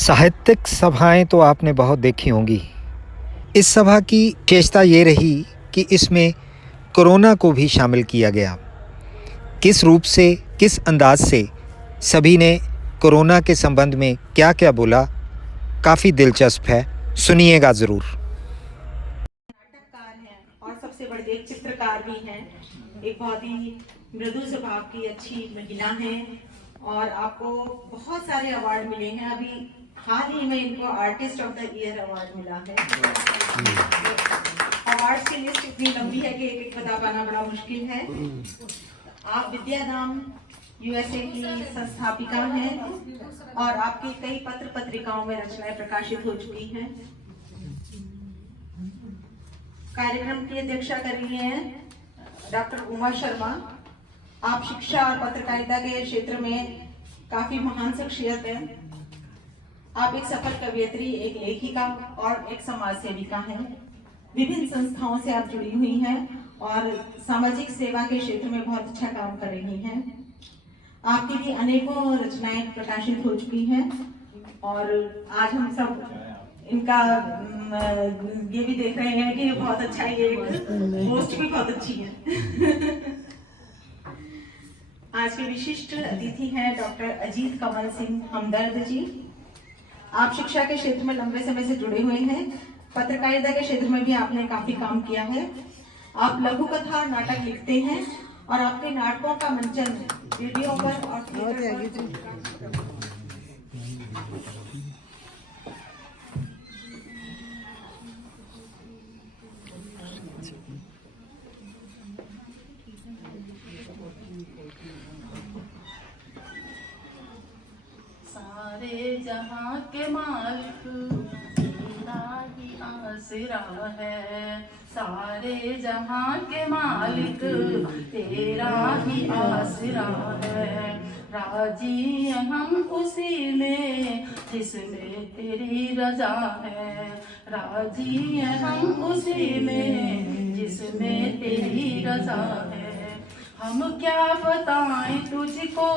साहित्यिक सभाएं तो आपने बहुत देखी होंगी। इस सभा की विशेषता ये रही कि इसमें कोरोना को भी शामिल किया गया। किस रूप से, किस अंदाज से सभी ने कोरोना के संबंध में क्या क्या बोला, काफ़ी दिलचस्प है, सुनिएगा ज़रूर। नाटककार हैं और सबसे बड़े एक चित्रकार भी हैं। एक बहुत ही मृदु स्वभाव की अच्छी महिला हैं और आपको बहुत सारे अवार्ड मिले हैं। अभी हाल ही में इनको artist of the year award मिला है। अवार्ड्स की लिस्ट इतनी लंबी है कि एक एक बता पाना बड़ा मुश्किल है। आप विद्याधाम यूएसए की संस्थापिका हैं और आपकी कई पत्र पत्रिकाओं में रचनाएं प्रकाशित हो चुकी हैं। कार्यक्रम की अध्यक्षता कर रही हैं डॉक्टर उमा शर्मा। आप शिक्षा और पत्रकारिता के क्षेत्र में काफी महान शख्सियत हैं। आप एक सफल कवयित्री, एक लेखिका और एक समाज सेविका हैं। विभिन्न संस्थाओं से आप जुड़ी हुई हैं और सामाजिक सेवा के क्षेत्र में बहुत अच्छा काम कर रही हैं। आपकी भी अनेकों रचनाएं प्रकाशित हो चुकी हैं और आज हम सब इनका ये भी देख रहे हैं कि ये बहुत अच्छा, ये पोस्ट भी बहुत अच्छी है। आज के विशिष्ट अतिथि हैं डॉक्टर अजीत कमल सिंह हमदर्द जी। आप शिक्षा के क्षेत्र में लंबे समय से जुड़े हुए हैं। पत्रकारिता के क्षेत्र में भी आपने काफी काम किया है। आप लघु कथा और नाटक लिखते हैं और आपके नाटकों का मंचन रेडियो पर और थिएटर पर सारे जहां के मालिक तेरा ही आसरा है। सारे जहां के मालिक तेरा ही आसरा है। राजी हम उसी में जिसमें तेरी रजा है। राजी हम उसी में जिसमें तेरी रजा है। हम क्या बताएं तुझको,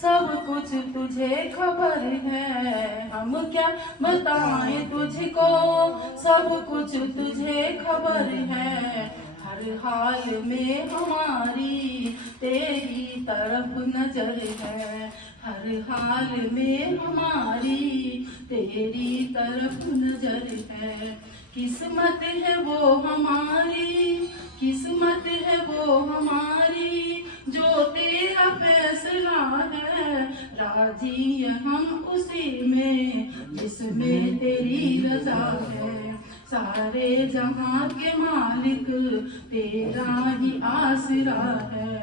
सब कुछ तुझे खबर है। हम क्या बताएं तुझको, सब कुछ तुझे खबर है। हर हाल में हमारी तेरी तरफ नजर है। हर हाल में हमारी तेरी तरफ नजर है। किस्मत है वो हमारी, किस्मत है वो हमारी, जो तेरा फैसला है। राजी हम उसी में जिसमें तेरी रजा है। सारे जहां के मालिक तेरा ही आसरा है।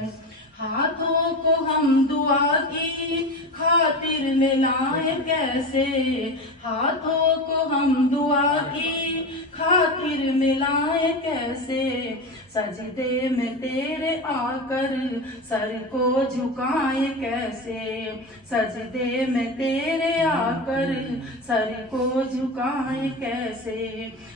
हाथों को हम दुआ की खातिर मिलाए कैसे। हाथों को हम दुआ की खातिर मिलाए कैसे। सजदे में तेरे आकर सर को झुकाए कैसे। सजदे में तेरे आकर सर को झुकाए कैसे।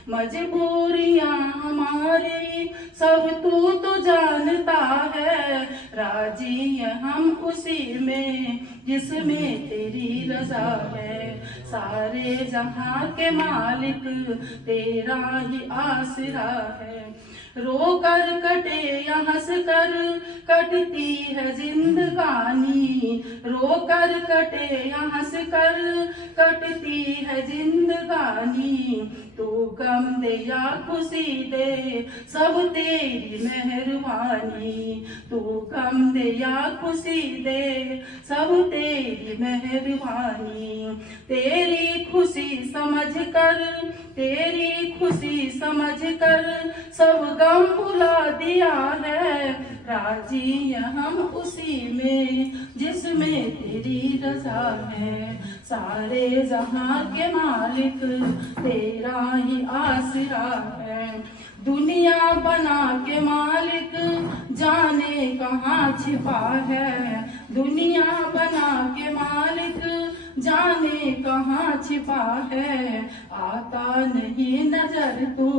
मजबूरियां हमारी सब तू तो जानता है। राजी हम उसी में जिसमें तेरी रजा है। सारे जहां के मालिक तेरा ही आसरा है। रो कर कटे या हंस कर कटती है जिंदगानी। रो कर कटे या हंस कर कटती है जिंदगानी। तू गम दे या खुशी दे सब तेरी मेहरबानी। तू गम दे या खुशी दे सब तेरी मेहरबानी। तेरी खुशी समझ कर, तेरी खुशी समझ कर सब गम भुला दिया है। राजी हम उसी में जिसमें तेरी रजा है। सारे जहां के मालिक तेरा ही आसरा है। दुनिया बना के मालिक जाने कहाँ छिपा है। दुनिया बना के मालिक जाने कहाँ छिपा है। आता नहीं नजर तू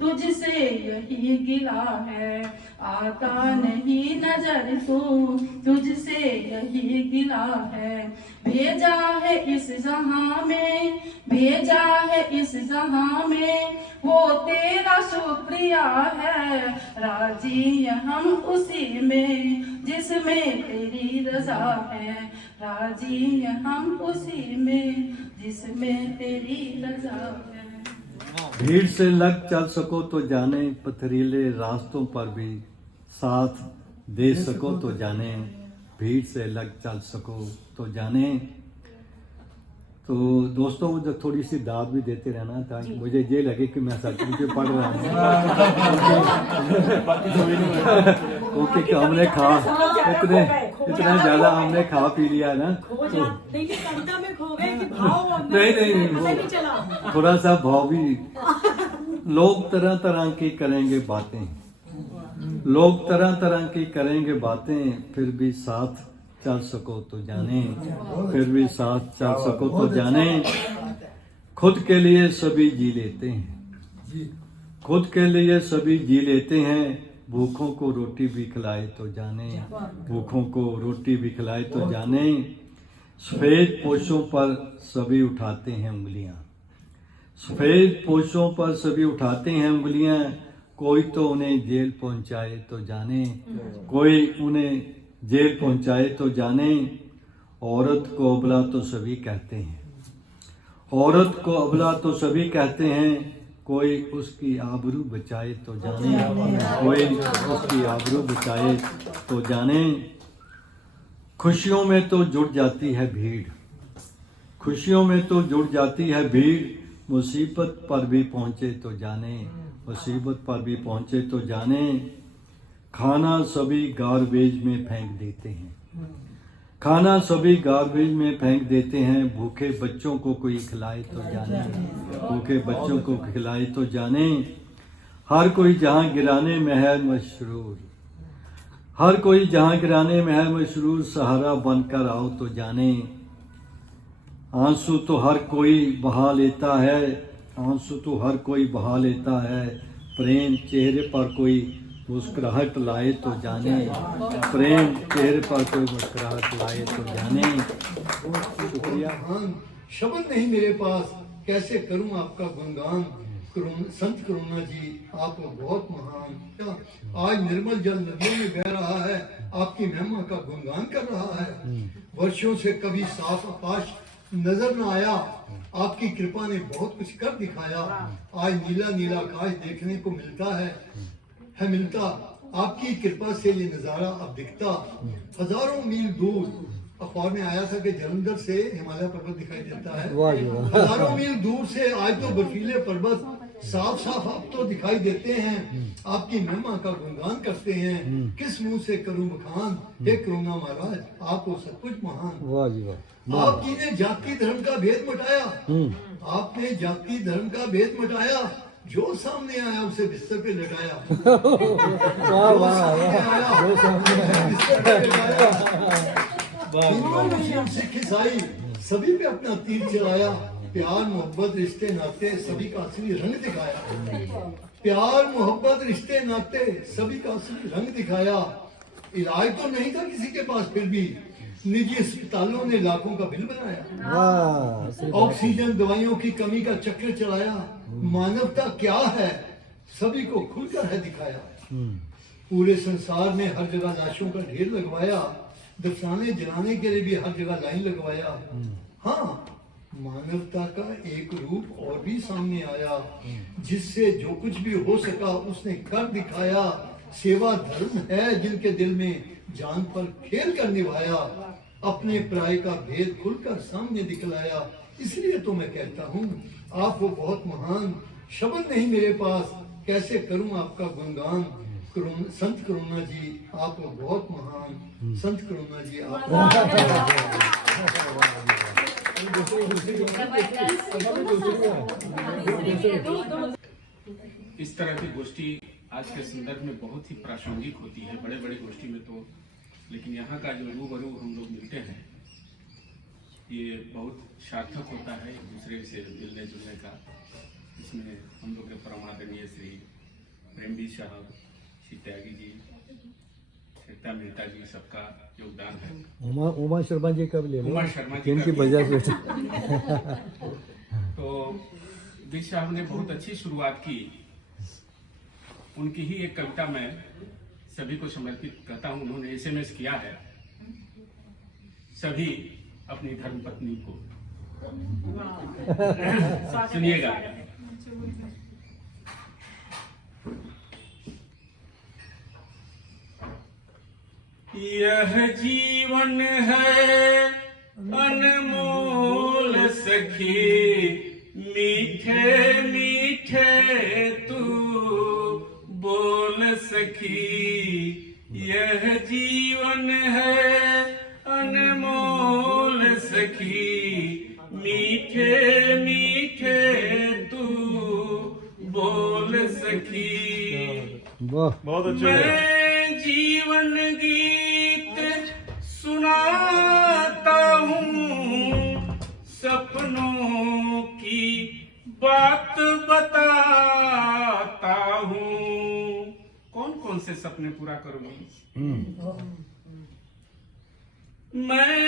तुझसे यही गिला है। आता नहीं नजर को तुझसे यही गिला है। भेजा है इस जहां में, भेजा है इस जहां में, वो तेरा शुक्रिया है। राजी हम उसी में जिसमें तेरी रजा है। राजी हम उसी में जिसमें तेरी रजा है। भीड़ से लग चल सको तो जाने, पथरीले रास्तों पर भी साथ दे सको तो जाने। भीड़ से लग चल सको तो जाने। तो दोस्तों मुझे थोड़ी सी दाद भी देते रहना ताकि मुझे ये लगे कि मैं सचमुच पढ़ रहा हूँ। क्योंकि हमने खा इतने ज़्यादा हमने खा पी लिया ना, तो नहीं थोड़ा सा भाव भी। लोग तरह तरह की करेंगे बातें, लोग तरह तरह की करेंगे बातें, फिर भी साथ चल सको तो जाने, फिर भी साथ चल सको तो जाने। खुद के लिए सभी जी लेते हैं, खुद के लिए सभी जी लेते हैं। भूखों को रोटी भी खिलाए तो जाने, भूखों को रोटी भी खिलाए तो जाने। सफेद पोशों पर सभी उठाते हैं उंगलियां, सफेद पोशों पर सभी उठाते हैं उंगलियां। कोई तो उन्हें जेल पहुंचाए तो जाने, कोई उन्हें जेल पहुंचाए तो जाने। औरत को अबला तो सभी कहते हैं, औरत को अबला तो सभी कहते हैं। कोई उसकी आबरू बचाए तो जाने, कोई उसकी आबरू बचाए तो जाने। खुशियों में तो जुड़ जाती है भीड़, खुशियों में तो जुड़ जाती है भीड़। मुसीबत पर भी पहुंचे तो जाने, मुसीबत पर भी पहुंचे तो जाने। खाना सभी गार्बेज में फेंक देते हैं, खाना सभी गार्बेज में फेंक देते हैं। भूखे बच्चों को कोई खिलाए तो जाने, भूखे बच्चों को खिलाए तो जाने। हर कोई जहां गिराने में है मशरूर, हर कोई जहां गिराने में है मशरूर। सहारा बनकर आओ तो जाने। आंसू तो हर कोई बहा लेता है, आंसू तो हर कोई बहा लेता है। प्रेम चेहरे पर कोई मुस्कुराहट लाए तो जाने, प्रेम चेहरे पर कोई मुस्कुराहट लाए तो जाने। शुक्रिया। शब्द नहीं मेरे पास, कैसे करूं आपका गुणगान। संत करुणा जी आप बहुत महान। आज निर्मल जल नदियों में बह रहा है, आपकी महिमा का गुणगान कर रहा है। वर्षों से कभी साफ आकाश नजर न आया, आपकी कृपा ने बहुत कुछ कर दिखाया। आज नीला नीला आकाश देखने को मिलता है मिलता। आपकी कृपा से ये नजारा अब दिखता। हजारों मील दूर अखबार में आया था कि जलंधर से हिमालय पर्वत दिखाई देता है। हजारों मील दूर से आज तो बर्फीले पर्वत साफ साफ अब तो दिखाई देते हैं। आपकी महिमा का गुणगान करते हैं। किस मुंह से करूं बखान, हे करुणा महाराज आप हो सब कुछ महान। आपकी ने जाति धर्म का भेद मिटाया, आपने जाति धर्म का भेद मिटाया। जो सामने आया उसे बिस्तर पे लगाया, सिख ईसाई सभी पे अपना तीर चलाया। प्यार मोहब्बत रिश्ते नाते सभी का असली रंग दिखाया। प्यार मोहब्बत रिश्ते नाते सभी का असली रंग दिखाया। इलाज तो नहीं था किसी के पास, फिर भी निजी अस्पतालों ने लाखों का बिल बनाया। ऑक्सीजन दवाइयों की कमी का चक्र चलाया। मानवता क्या है सभी को खुलकर है दिखाया। पूरे संसार में हर जगह लाशों का ढेर लगवाया। दफनाने जलाने के लिए भी हर जगह लाइन लगवाया। हाँ, मानवता का एक रूप और भी सामने आया, जिससे जो कुछ भी हो सका उसने कर दिखाया। सेवा धर्म है जिनके दिल में, जान पर खेल कर निभाया। अपने पराये का भेद खुलकर सामने दिखलाया। इसलिए तो मैं कहता हूँ आप वो बहुत महान। शब्द नहीं मेरे पास, कैसे करूँ आपका गुणगान। संत करुणा जी आप बहुत महान। संत करुणा जी आप इस तरह की गोष्ठी आज के संदर्भ में बहुत ही प्रासंगिक होती है। बड़े बड़े गोष्ठी में तो, लेकिन यहाँ का जो रूबरू हम लोग मिलते हैं ये बहुत सार्थक होता है एक दूसरे से मिलने जुलने का। इसमें हम लोग के परमादरणीय श्री प्रेमजी साहब, श्री त्यागी जी, श्वेता मेहता जी, सबका योगदान है। उमा शर्मा जी का भी ले लो, उमा शर्मा जी जिनकी का भी। वजह से तो वी साहब ने बहुत अच्छी शुरुआत की। उनकी ही एक कविता मैं सभी को समर्पित करता हूँ। उन्होंने SMS किया है सभी अपनी धर्मपत्नी को। सुनिएगा। यह जीवन है अनमोल सखी, मीठे मीठे तू बोल सखी। यह जीवन है अनमोल सखी, मीठे मीठे तू बोल सखी। बहुत अच्छे। मैं जीवन गीत सुनाता हूँ, सपनों की बात बताता हूँ। कौन कौन से सपने पूरा करूंगी? मैं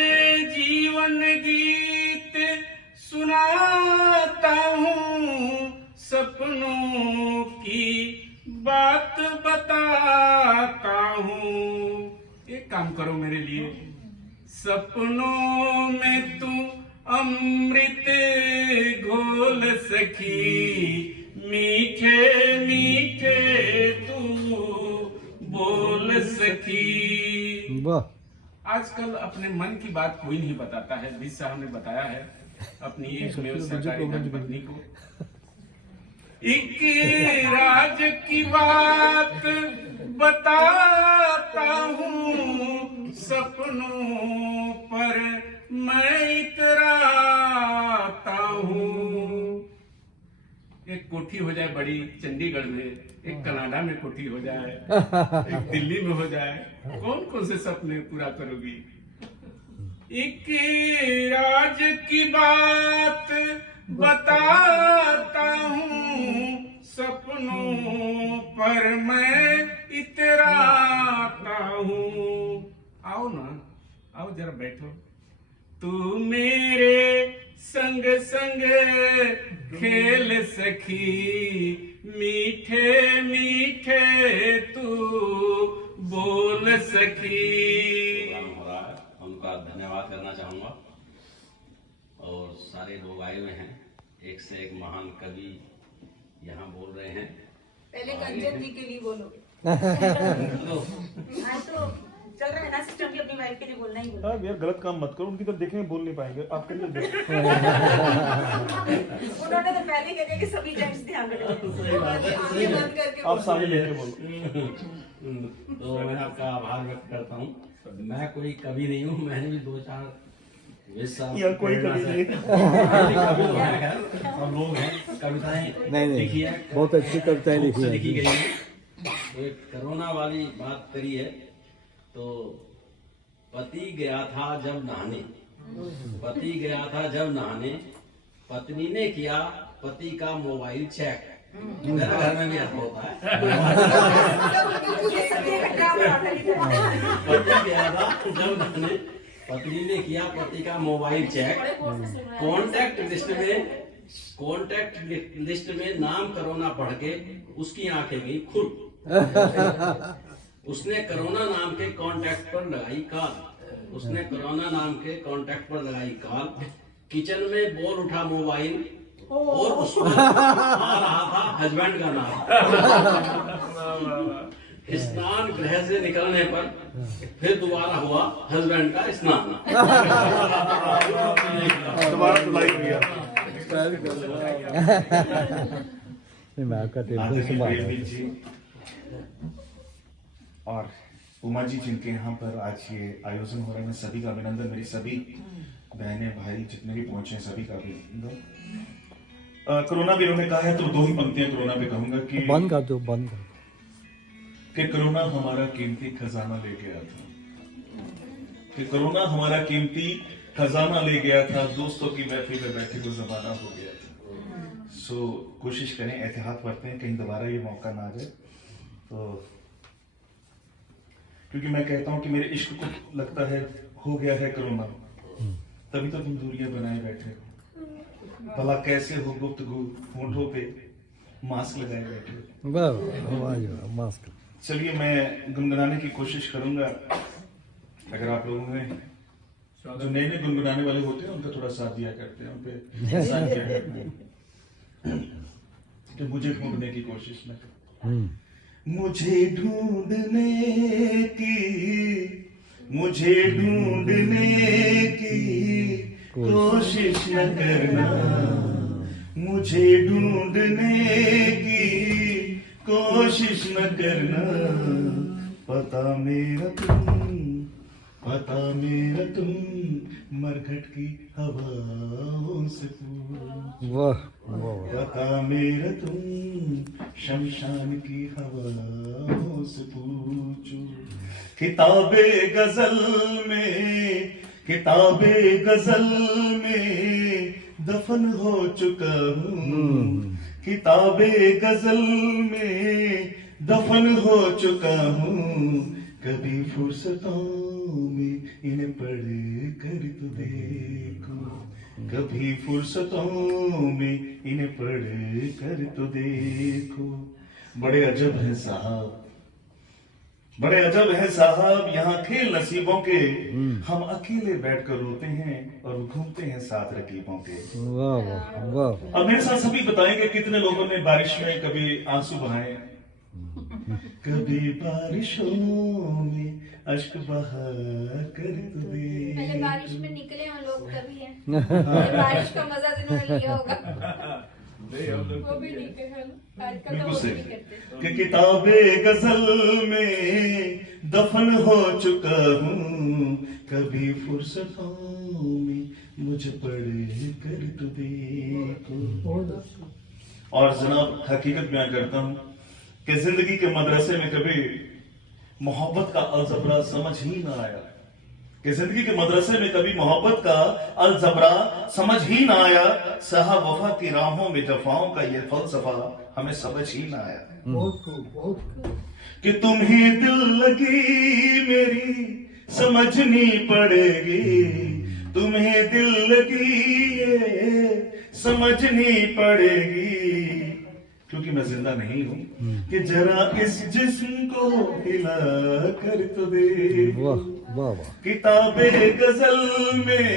जीवन गीत सुनाता हूँ, सपनों की बात बताता हूँ। एक काम करो मेरे लिए, सपनों में तू अमृत घोल सखी, मीठे मीठे तू बोल सखी। आजकल अपने मन की बात कोई नहीं बताता है। बीस साहब ने बताया है अपनी एक सरकारी धर्मपत्नी को। एक राज की बात बताता हूँ, सपनों पर मैं इतराता हूँ। एक कोठी हो जाए बड़ी चंडीगढ़ में, एक कनाडा में कोठी हो जाए, एक दिल्ली में हो जाए, कौन कौन से सपने पूरा करोगी? एक राज की बात बताता हूँ, सपनों पर मैं इतराता हूँ। आओ ना, आओ जरा बैठो। तू मेरे संग संग खेल सखी, मीठे मीठे तू बोल सखी। उनका धन्यवाद करना चाहूँगा। और सारे लोग आए हुए हैं, एक से एक महान कवि यहाँ बोल रहे हैं। पहले कंचन जी के लिए बोलो। हेलो। आज तो चल रहा है ना सिस्टम की, अपनी वाइफ के लिए बोलना ही बोलना। हाँ यार, गलत काम मत करो, उनकी तरफ देखेंगे बोल नहीं पाएंगे, आपके लिए देखो। उन्होंने तो पहले कह दिया कि सभी जेंट्स ध्यान रखें। आप सामने लेके बोलो। तो मैं आपका आभार व्यक्त करता हूँ। मैं कोई कवि नहीं हूँ, मैंने भी 2-4 यार कोई कवि नहीं। कवि तो है, खैर सब लोग हैं, कविताएं लिखी है, बहुत अच्छी कविताएं लिखी लिखी है। गई है। तो एक कोरोना वाली बात करी है। तो पति गया था जब नहाने, पति गया था जब नहाने, पत्नी ने किया पति का मोबाइल चेक। मेरा घर में भी ऐसा होता है। पति गया था जब नहाने, पत्नी ने किया पति का मोबाइल चेक। कॉन्टैक्ट लिस्ट में नाम कोरोना पढ़ के उसकी आंखें गई खुल। उसने कोरोना नाम के कॉन्टैक्ट पर लगाई कॉल। उसने कोरोना नाम के कॉन्टैक्ट पर लगाई कॉल। किचन में बोल उठा मोबाइल और उसमें आ रहा था हस्बैंड का नाम। स्नान गृह से निकलने पर फिर दोबारा हुआ हस्बैंड का स्नान। दोबारा धुलाई हुई है। प्रेमवीर जी और उमा जी, जिनके यहाँ पर आज ये आयोजन हो रहा है, मैं सभी का अभिनंदन। मेरी सभी बहनें भाई जितने भी पहुंचे हैं सभी का अभिनंदन। कोरोना वीरों ने कहा है तो 2 ही पंक्तियां कोरोना पे कहूंगा कि बंद कर दो, बंद कर दो। कि कोरोना हमारा कीमती खजाना ले गया था, कि कोरोना हमारा कीमती खजाना ले गया था, दोस्तों की महफिल में बैठे को जमाना हो गया था। सो कोशिश करें, एहतियात बरतें, कहीं दोबारा ये मौका ना आ जाए। तो क्योंकि मैं कहता हूँ कि मेरे इश्क को लगता है हो गया है कोरोना, तभी तो तुम दूरियां बनाए बैठे हो। भला कैसे हो गुफ्तगू, होंठों पे मास्क लगाए बैठे हो। मास्क। चलिए मैं गुनगुनाने की कोशिश करूंगा। अगर आप लोगों ने जो नए नए गुनगुनाने वाले होते हैं उनका थोड़ा साथ दिया करते हैं, उन पे एहसान किया करते हैं कि मुझे ढूंढने की कोशिश न करें। मुझे ढूंढने की कोशिश न करना, मुझे ढूंढने की कोशिश न करना, पता मेरा तुम मरघट की हवाओं से पूछो, पता मेरा तुम शमशान की हवाओं से पूछो। किताबे गजल में दफन हो चुका हूँ, किताबे गजल में दफन हो चुका हूँ, कभी फुर्सतों में इन्हें पढ़ कर तो देखो, कभी फुर्सतों में इन्हें पढ़ कर तो देखो। बड़े अजब है साहब यहाँ खेल नसीबों के, हम अकेले बैठकर रोते हैं और घूमते हैं साथ रकीबों के। अब मेरे साथ सभी बताएंगे कितने लोगों ने बारिश में कभी आंसू बहाए, कभी बारिशों में अश्क बहा कर तो दे। पहले बारिश में निकले हम लोग तभी है। ये बारिश का मजा जिन्होंने लिया होगा वो भी नहीं करते, आजकल तो वो भी नहीं करते। कि किताबे गजल में दफन हो चुका हूँ, कभी फुर्सतों में मुझे पढ़ कर तो देखो। और जनाब हकीकत बयान करता हूँ कि जिंदगी के मदरसे में कभी मोहब्बत का अलजबरा समझ ही ना आया, कि जिंदगी के मदरसे में कभी मोहब्बत का अलजबरा समझ ही ना आया। साहा वफा की राहों में जफाओं का ये फलसफा हमें समझ ही ना आया। बहुत खूब। कि तुम्हें दिल लगी मेरी समझनी पड़ेगी, तुम्हें दिल लगी ये समझनी पड़ेगी, क्योंकि मैं जिंदा नहीं हूं। कि जरा इस जिस्म को हिला कर तो देखो, किताबे गजल में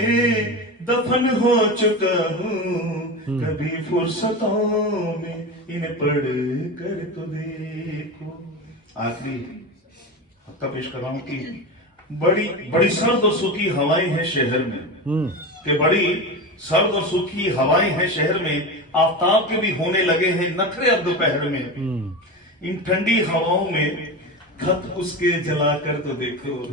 दफन हो चुका हूँ, कभी फुर्सतों में इन्हें पढ़ कर तो देखो। आखिरी हफ्ता पेश कर रहा हूँ कि बड़ी बड़ी सर्द और सूखी हवाएं हैं शहर में, कि बड़ी सर्द और सूखी हवाएं हैं शहर में, आफताब के भी होने लगे हैं नखरे अब दोपहर में। इन ठंडी हवाओं में खत उसके जलाकर तो देखो,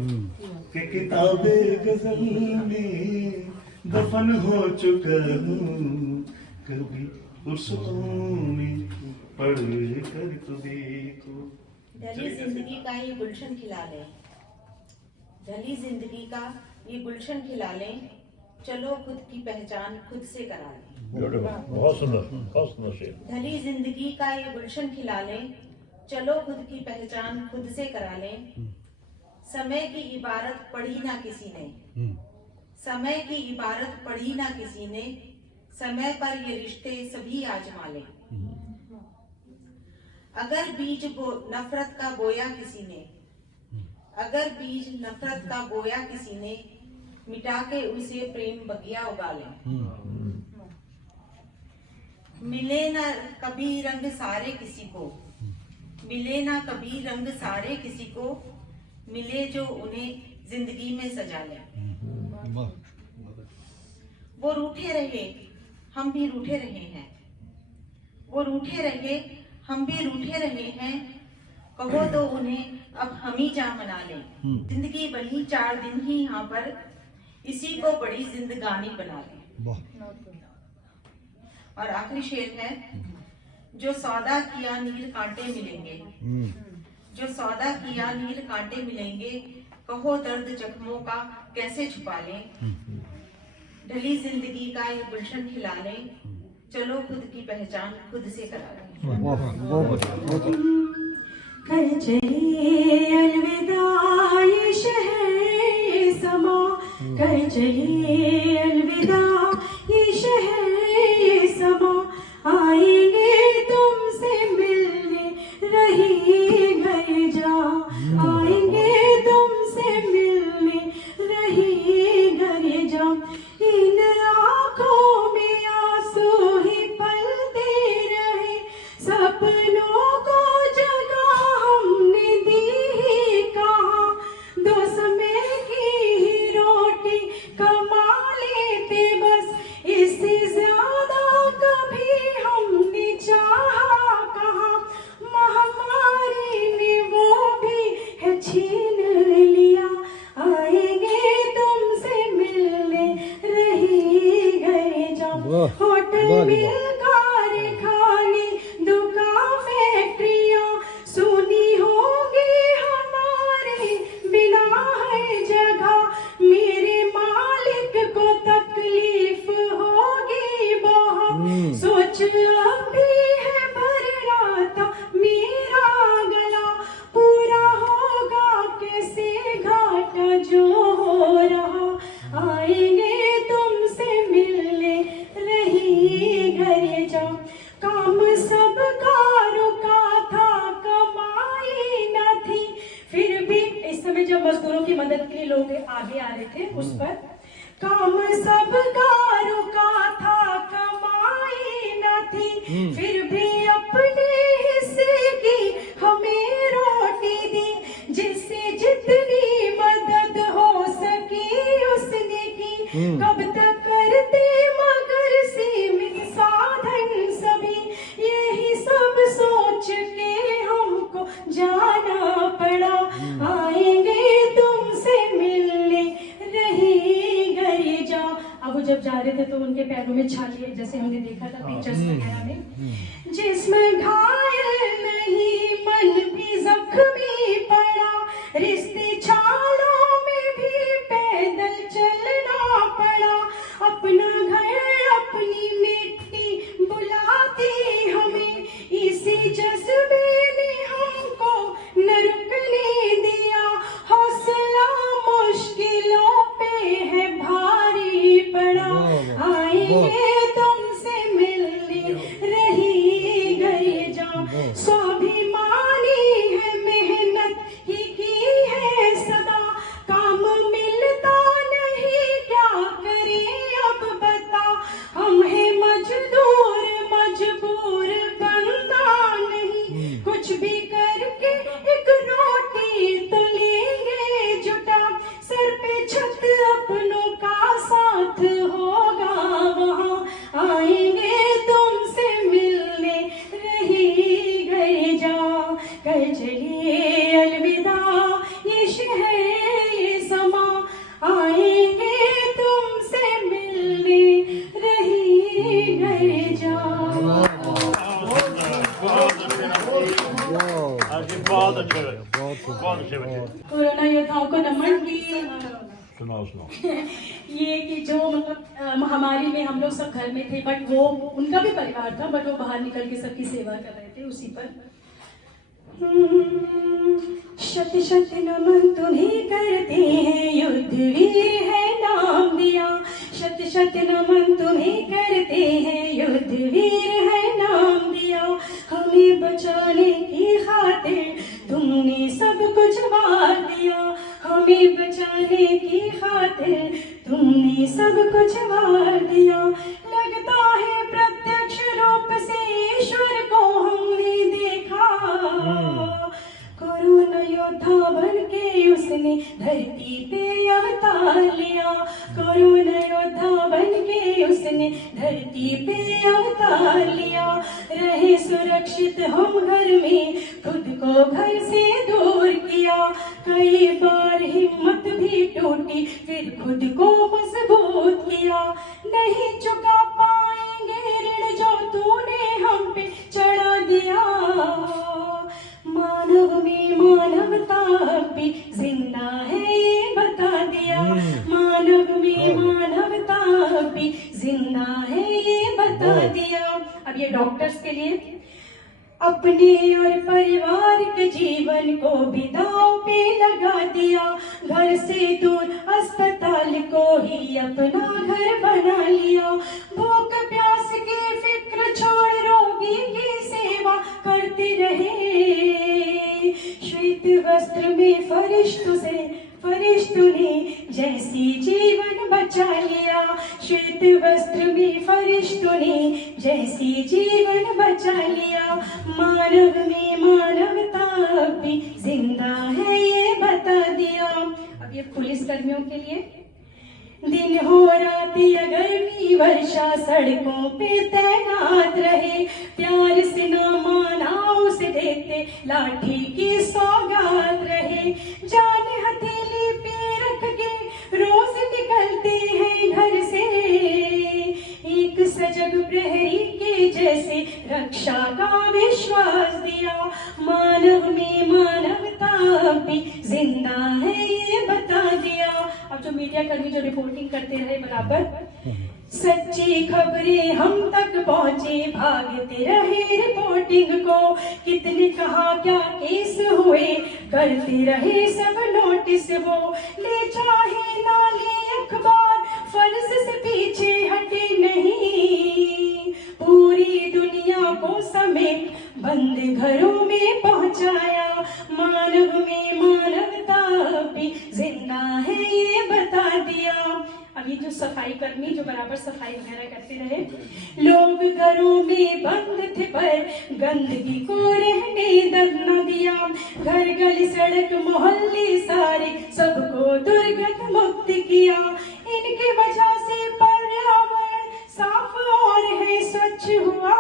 कि किताबे गजल में दफन हो चुका हूँ, कभी फुर्सतों में पढ़ कर तो देखो। ढली जिंदगी का ये गुलशन खिला लें, ढली जिंदगी का ये गुलशन खिला लें, चलो खुद की पहचान खुद से करा लें। बहुत सुंदर शेर। ढली जिंदगी का ये गुलशन खिला लें, चलो खुद की पहचान खुद से करा लें। समय की इबारत पढ़ी ना किसी ने, समय की इबारत पढ़ी ना किसी ने, समय पर ये रिश्ते सभी आजमा लें। अगर बीज नफरत का बोया किसी ने, अगर बीज नफरत का बोया किसी ने, मिटा के उसे प्रेम बगिया उगा लें। मिले ना कभी रंग सारे किसी को, मिले ना कभी रंग सारे किसी को, मिले जो उन्हें जिंदगी में सजा लें। वो रूठे रहे हम भी रूठे रहे हैं, वो रूठे रहे हम भी रूठे रहे हैं, कहो तो उन्हें अब हम ही जा मना लें। जिंदगी बनी 4 दिन ही यहाँ पर, इसी को बड़ी जिंदगानी बना लें। और आखिरी शेर है, जो सौदा किया नीर कांटे मिलेंगे, जो सौदा किया नीर कांटे मिलेंगे, कहो दर्द जख्मों का कैसे छुपा लें। ढली जिंदगी का ये गुलशन खिला लें, चलो खुद की पहचान खुद से करा लें। कल चलिए अलविदा ये शहर ये समा, कल चलिए अलविदा ये शहर ये समा, आएंगे तुमसे मिलने रही गए जा, आएंगे तुमसे मिलने रही गए जा। इन आँखों में आंसू ही पलते रहे, सपनों को जगह हमने दी ही कहाँ, दो समय की ही रोटी कमा लेते बस, इससे ज्यादा कभी हमने चाहा कहाँ, महामारी ने वो भी है छीन लिया, आएंगे तुमसे मिलने रही गए जा। होटल मिल कारखाने दुकान फैक्ट्रियाँ सुनी होंगी हमारे बिना हर जगह, मेरे मालिक को तकलीफ होगी बहुत, सोच अभी है भर रहा था मेरा गला, पूरा होगा कैसे घाटा जो हो रहा, आएंगे तुमसे मिलने रही गए जा। काम सबका रुका था कमाई न थी, फिर भी इस समय जब मजदूरों की मदद के लिए लोग आगे आ रहे थे उस पर, काम सबका रुका था कमाई न थी, फिर भी अपने हिस्से की हमें रोटी दी, जिससे जितनी मदद हो सकी उसने की, कब तक करते मगर सीमित साधन सभी, यही सब सोच के हमको जाना पड़ा, आएंगे तुमसे मिलने रही गए जा। अब वो जब जा रहे थे तो उनके पैरों में छाले, जैसे हमने देखा था पिक्चर्स वगैरह में, जिसमें घायल नहीं मन भी जख्मी पड़ा, रिश्ते छालों में भी पैदल चलना पड़ा, अपना घर अपनी मिट्टी बुलाती हमें, इसी जज्बे ने हमको न रुकने दिया, हौसला मुश्किलों पे है भारी पड़ा, आएंगे तुमसे मिलने रही गए जा। स्वाभिमानी है मेहनत ही की है सदा, काम मिलता नहीं क्या करें अब बता, हम है मजदूर मजबूर बंदा नहीं, कुछ भी करके एक रोटी तो लेंगे जुटा, सर पे छत अपनों का साथ होगा वहाँ, आएंगे तुमसे मिलने रही गए जा। कल चलिए अलविदा ये शहर ये समा, आएंगे तुमसे मिलने रही गए जा। बहुत अच्छे कोरोना योद्धाओं को नमन की। ये कि जो मतलब महामारी में हम लोग सब घर में थे, बट वो उनका भी परिवार था, बट वो बाहर निकल के सबकी सेवा कर रहे थे उसी पर। शत शत नमन तुम्हें करते हैं युद्धवीर है नाम दिया, शत शत नमन तुम्हें करते हैं युद्धवीर है नाम दिया, हमें बचाने की खातिर तुमने सब कुछ वार दिया, हमें बचाने की खातिर तुमने सब कुछ वार दिया, लगता है प्रत्यक्ष रूप से ईश्वर को हमने देखा, कोरोना योद्धा बन के उसने धरती पे अवतार लिया, कोरोना योद्धा बन के उसने धरती पे अवतार लिया, रहे सुरक्षित हम घर में खुद को घर से दूर किया, कई बार हिम्मत भी टूटी फिर खुद को मजबूत किया, नहीं चुका पाएंगे ऋण जो तूने हम पे चढ़ा दिया, मानव में मानवता भी जिंदा है ये बता दिया, मानव में मानवता भी जिंदा है ये बता दिया। अब ये डॉक्टर्स के लिए, अपने और परिवार के जीवन को भी दांव पे लगा दिया। घर से दूर अस्पताल को ही अपना घर बना लिया। भूख प्यास की फिक्र छोड़ रोगी की सेवा करते रहे। श्वेत वस्त्र में फरिश्तों ने जैसी जीवन बचा लिया। श्वेत वस्त्र में फरिश्तों ने जैसी जीवन बचा लिया। मानव में मानवता भी जिंदा है ये बता दिया। अब ये पुलिस कर्मियों के लिए, दिन हो रात या गर्मी वर्षा सड़कों पे तैनात रहे। प्यार से ना माना उसे देते लाठी की सौगात रहे। जान हथेली पे रख के रोज निकलते हैं घर से। एक सजग प्रहरी के जैसे रक्षा का विश्वास दिया। मानव में मानवता भी जिंदा है ये बता दिया। अब जो मीडिया कर्मी जो रिपोर्टिंग करते रहे बराबर, सच्ची खबरें हम तक पहुंचे भागते रहे रिपोर्टिंग को। कितने कहा क्या केस हुए करते रहे सब नोटिस वो। ले चाहे ना ले अखबार फर्ज से पीछे हटे नहीं। पूरी दुनिया को समेत बंद घरों में पहुंचाया। मानव में मानवता भी जिंदा है ये बता दिया। अब ये जो सफाई कर्मी जो बराबर सफाई वगैरह करते रहे, लोग घरों में बंद थे पर गंदगी को रहने न दिया। घर गली सड़क मोहल्ले सारे सबको दुर्गंध मुक्त किया। इनकी वजह से पर्यावरण साफ और है स्वच्छ हुआ।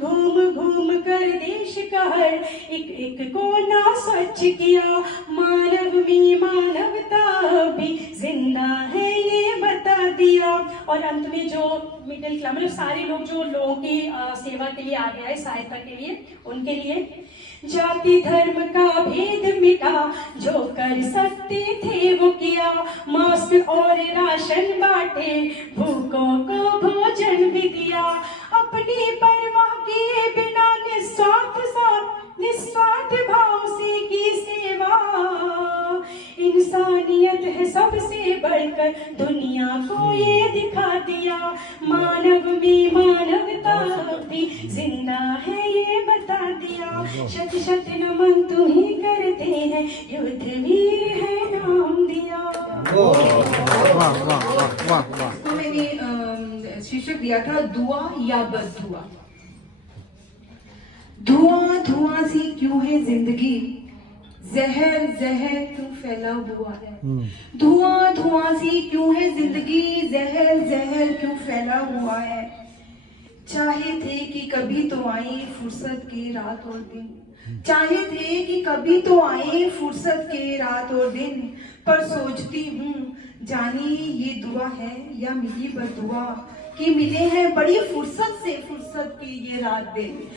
घूम घूम कर देश का हर एक कोना स्वच्छ किया। मानव में मानवता भी जिंदा है ये बता दिया। और अंत में जो मिडिल क्लास मतलब सारे लोग जो लोगों की सेवा के लिए आ गया है, सहायता के लिए, उनके लिए जाति धर्म का भेद मिटा। जो कर सकते थे वो किया। मास्क और राशन बांटे, भूखों को भोजन भी दिया। अपनी परवाह किए बिना निस्वार्थ भाव से की सेवा। इंसानियत है सबसे बढ़कर दुनिया को ये दिखा दिया। मानव में मानवता भी जिंदा है ये बता दिया। शत शत नमन तुम्हें करते हैं युद्ध वीर है नाम दिया। वाह वाह वाह वाह वाह। तो मैंने शीर्षक दिया था दुआ या बददुआ। धुआं धुआं सी क्यों है जिंदगी, जहर जहर क्यों फैला हुआ है। धुआं धुआं सी क्यों है जिंदगी, जहर जहर क्यों फैला हुआ है। चाहे थे कि कभी तो आए फुर्सत के रात और दिन। चाहे थे कि कभी तो आए फुर्सत के रात और दिन। पर सोचती हूँ जानी ये दुआ है या मिली बददुआ, कि मिले हैं बड़ी फुर्सत से फुर्सत की ये रात दिन।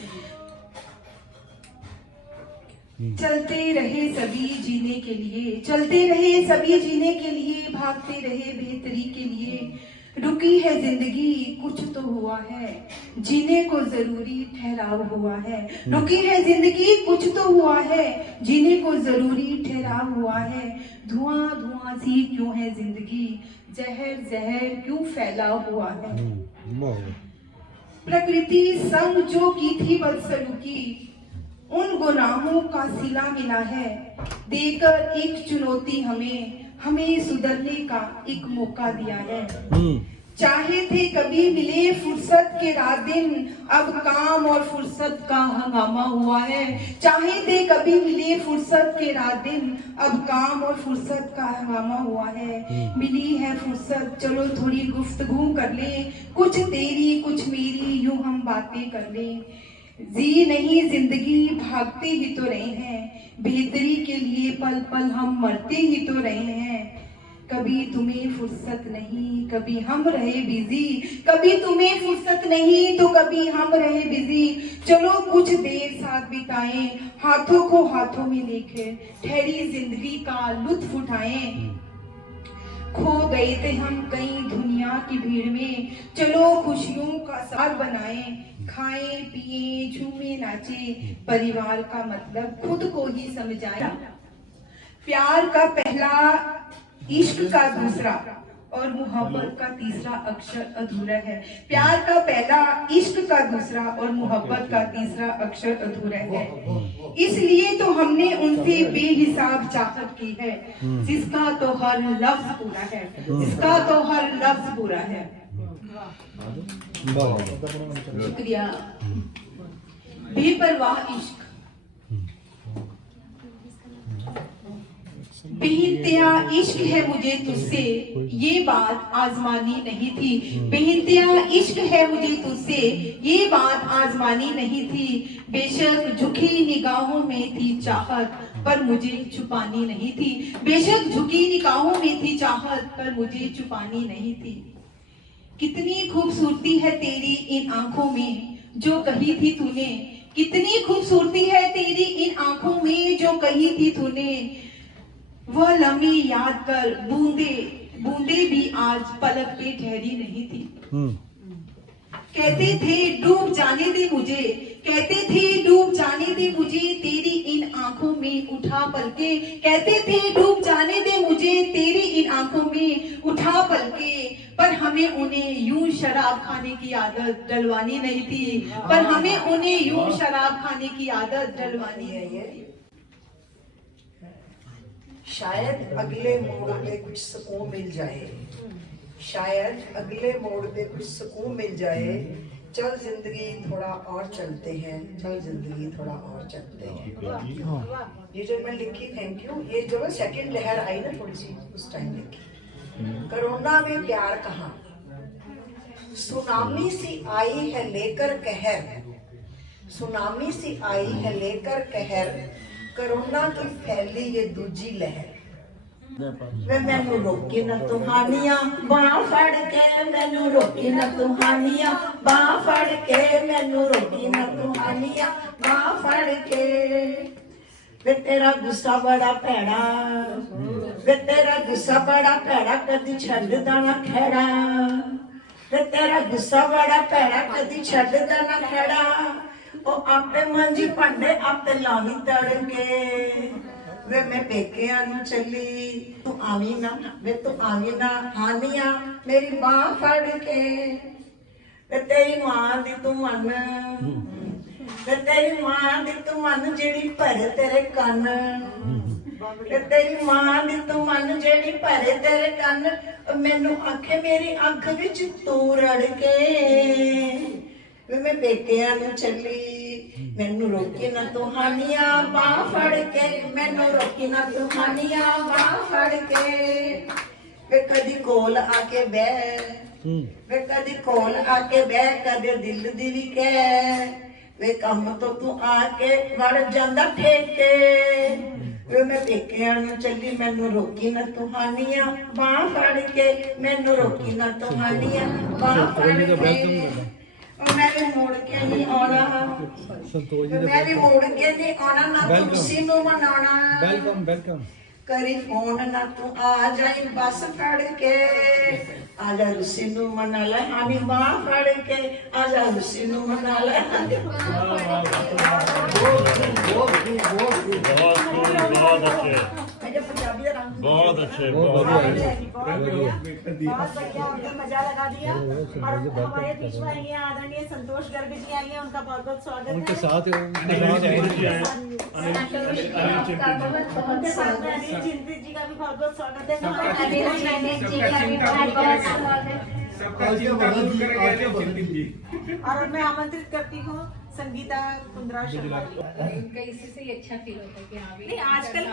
चलते रहे सभी जीने के लिए, चलते रहे सभी जीने के लिए, भागते रहे बेहतरी के लिए। रुकी है जिंदगी कुछ तो हुआ है, जीने को जरूरी ठहराव हुआ है। रुकी है जिंदगी कुछ तो हुआ है, जीने को जरूरी ठहराव हुआ है। धुआं धुआं सी क्यों है जिंदगी, जहर जहर क्यों फैला हुआ है। प्रकृति संग जो की थी बदसलूकी, उन गुनाहों का सिला मिला है। देकर एक चुनौती हमें सुधरने का एक मौका दिया है। चाहे थे कभी मिले फुर्सत के रात दिन, अब काम और फुर्सत का हंगामा हुआ है। चाहे थे कभी मिले फुर्सत के रात दिन, अब काम और फुर्सत का हंगामा हुआ है। मिली है फुर्सत चलो थोड़ी गुफ्तगू कर ले, कुछ तेरी कुछ मेरी यूं हम बातें कर ले। जी नहीं जिंदगी भागते ही तो रहे हैं, बेहतरी के लिए पल पल हम मरते ही तो रहे हैं। कभी तुम्हें फुर्सत नहीं कभी हम रहे बिजी, कभी तुम्हें फुर्सत नहीं तो कभी हम रहे बिजी। चलो कुछ देर साथ बिताएं, हाथों को हाथों में लेकर ठहरी जिंदगी का लुत्फ उठाएं। खो गए थे हम कई दुनिया की भीड़ में, चलो खुशियों का साथ बनाएं, खाएं पिए झूमे नाचे, परिवार का मतलब खुद को ही समझाएं। प्यार का पहला, इश्क का दूसरा और मोहब्बत का तीसरा अक्षर अधूरा है। प्यार का पहला, इश्क का दूसरा और मोहब्बत का तीसरा अक्षर अधूरा है। इसलिए तो हमने उनसे बेहिसाब चाहत की है, जिसका तो हर लफ्ज पूरा है, जिसका तो हर लफ्ज पूरा है। शुक्रिया। बेपरवाह इश्क, बेइंतहा इश्क है मुझे तुझसे, ये बात आजमानी नहीं थी। बेइंतहा इश्क है मुझे तुझसे, ये बात आजमानी नहीं थी। बेशक झुकी निगाहों में थी चाहत, पर मुझे छुपानी नहीं थी। बेशक झुकी निगाहों में थी चाहत, पर मुझे छुपानी नहीं थी। कितनी खूबसूरती है तेरी इन आंखों में जो कही थी तूने, कितनी खूबसूरती है तेरी इन आंखों में जो कही थी तूने। वह लम्हे याद कर, बूंदे बूंदे भी आज पलक पे ठहरी नहीं थी। कहते थे डूब जाने दे मुझे, कहते थे डूब जाने दे मुझे तेरी इन आंखों में उठा पलके। कहते थे डूब जाने दे मुझे तेरी इन आंखों में उठा पलके। पर हमें उन्हें यूं शराब खाने की आदत डलवानी नहीं थी, पर हमें उन्हें यूं शराब खाने की आदत डलवानी नहीं थी। शायद अगले मोड़ पे कुछ सुकून मिल जाए, शायद अगले मोड़ पे कुछ सुकून मिल जाए। चल जिंदगी थोड़ा और चलते हैं, चल जिंदगी थोड़ा और चलते हैं। ये जो मैं लिखी, थैंक यू, ये जो सेकंड लहर आई ना थोड़ी सी उस टाइम लिखी। कोरोना में प्यार कहाँ, सुनामी सी आई है लेकर कहर, सुनामी सी आई है लेकर कहर। कोरोना की फैली ये दूजी लहर। वे मैनू रोके न तुहानिया बाह फड़ के, मैनू रोके न तुहानिया बाह फड़ के, मैनू रोके न तुहानिया बाह फड़ के। वे तेरा गुस्सा बड़ा भैड़ा, वे तेरा गुस्सा बड़ा भैड़ा, कदी छड्डदा ना खैड़ा। वे तेरा गुस्सा बड़ा भैड़ा, कदी छड्डदा ना खैड़ा। ओ आपे मांझी भांडे आपे लावी तड़के। वे मैं पेकियां नू चली, तू आवी ना, वे तू आवी ना हानिया मेरी बाह फड़ के। वे तेरी मां दी तू मन, वे तेरी मां दी तू मन जेड़ी भरे तेरे कन। वे तेरी मां दी तू मन जेड़ी भरे तेरे कन। मैनू आखे मेरी अख विच तू रड़ के। वे मैं पेकियां नू चली, मैनू रोकी ना तुहानिया बाह फड़ के, मैनू रोकी ना तुहानिया बाह फड़ के। वे कदी कोल आके बह, वे कदी कोल आके बह, कदे दिल दी भी कह। वे कम तो तू आके वड़ जांदा ठेके। वे मैं पेकियां नू चली, मैनू रोकी ना तुहानिया बाह फड़ के, मैनू रोकी ना तुहानिया बाह फड़ के। मैं भी मुड़ के नहीं आना, मैं भी मुड़ के नहीं आना, ना तू किसी नू मनाना। वेलकम वेलकम करी फोन, ना तू आ जाई बस फड़ के। आजा रुसी नू मना ले हानी बाह फड़ के, आजा रुसी नू मना ले हानी बाह बहुत अच्छे, बहुत बढ़िया, मजा लगा दिया। और हमारे बीच में आएंगे आदरणीय संतोष गर्ग जी आएंगे, उनका बहुत बहुत स्वागत है। उनके साथ में अनिल चिंतित जी का भी बहुत बहुत स्वागत है। और मैं आमंत्रित करती हूँ संगीता कुंद्रा शर्मा जी। इनका इसी से ही अच्छा फील होता है कि हाँ नहीं, आजकल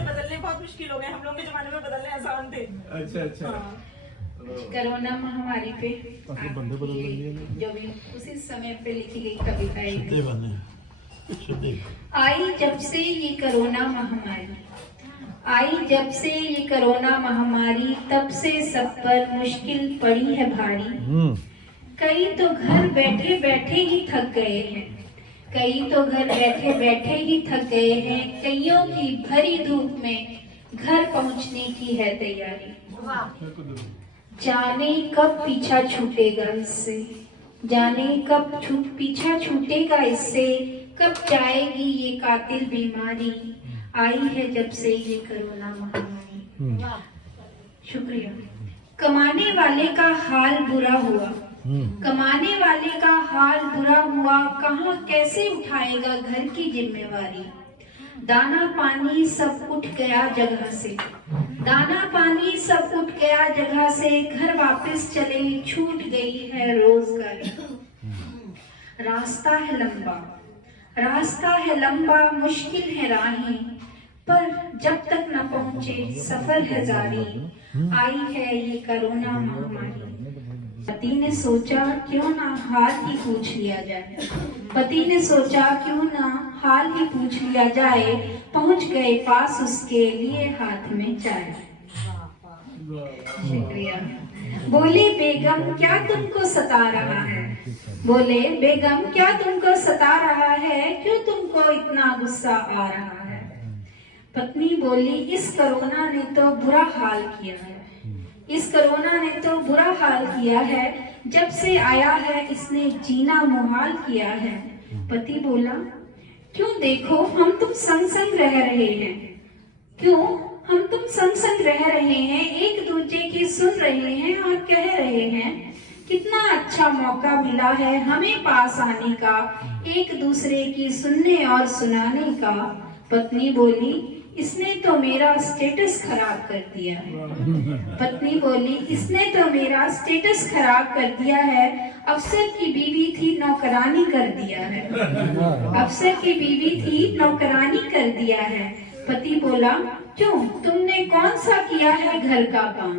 बदलने बहुत मुश्किल हो गए, हम लोग के जमाने में बदलने आसान थे। अच्छा अच्छा। कोरोना महामारी पे जो भी उसी समय पे लिखी गई कविता है। आई जब से ये कोरोना महामारी, आई जब से ये कोरोना महामारी, तब से सब पर मुश्किल पड़ी है भारी। कई तो घर बैठे बैठे ही थक गए हैं, कई तो घर बैठे बैठे ही थक गए हैं। कईयों की भरी धूप में घर पहुंचने की है तैयारी। जाने कब पीछा छूटेगा इससे, जाने कब पीछा छूटेगा इससे, कब जाएगी ये कातिल बीमारी, आई है जब से ये कोरोना महामारी। शुक्रिया। कमाने वाले का हाल बुरा हुआ, कमाने वाले का हाल बुरा हुआ, कहाँ कैसे उठाएगा घर की जिम्मेवारी। दाना पानी सब उठ गया जगह से, दाना पानी सब उठ गया जगह से, घर वापस चले छूट गई है रोजगारी। रास्ता है लंबा, रास्ता है लंबा, मुश्किल है राहें, पर जब तक न पहुंचे सफर है जारी, आई है ये कोरोना महामारी। पति ने सोचा क्यों ना हाल ही पूछ लिया जाए, पति ने सोचा क्यों ना हाल ही पूछ लिया जाए, पहुंच गए पास उसके लिए हाथ में चाय। शुक्रिया। बोले बेगम क्या तुमको सता रहा है, बोले बेगम क्या तुमको सता रहा है, क्यों तुमको इतना गुस्सा आ रहा है। पत्नी बोली इस कोरोना ने तो बुरा हाल किया है, इस कोरोना ने तो बुरा हाल किया है, जब से आया है इसने जीना मुहाल किया है। पति बोला क्यों देखो हम तुम संग संग रह रहे हैं, क्यों हम तुम संग संग रह रहे हैं, एक दूसरे की सुन रहे हैं और कह रहे हैं, कितना अच्छा मौका मिला है हमें पास आने का, एक दूसरे की सुनने और सुनाने का। पत्नी बोली इसने तो मेरा स्टेटस खराब कर दिया है, पत्नी बोली इसने तो मेरा स्टेटस खराब कर दिया है, अफसर की बीवी थी नौकरानी कर दिया है, अफसर की बीवी थी नौकरानी कर दिया है। पति बोला क्यों तुमने कौन सा किया है घर का काम,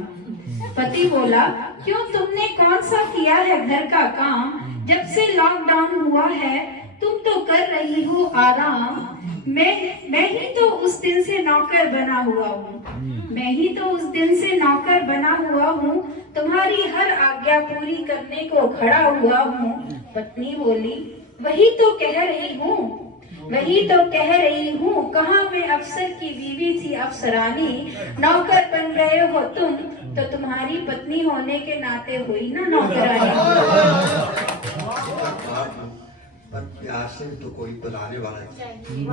पति बोला क्यों तुमने कौन सा किया है घर का काम, जब से लॉकडाउन हुआ है तुम तो कर रही हो आराम, मैं ही तो उस दिन से नौकर बना हुआ हूँ, मैं ही तो उस दिन से नौकर बना हुआ हूँ, तुम्हारी हर आज्ञा पूरी करने को खड़ा हुआ हूँ। पत्नी बोली वही तो कह रही हूँ, वही तो कह रही हूँ, कहाँ मैं अफसर की बीवी थी अफसरानी, नौकर बन गए हो तुम, तो तुम्हारी पत्नी होने के नाते हुई ना नौकरानी। पर प्यार से तो कोई बुलाने वाला नहीं,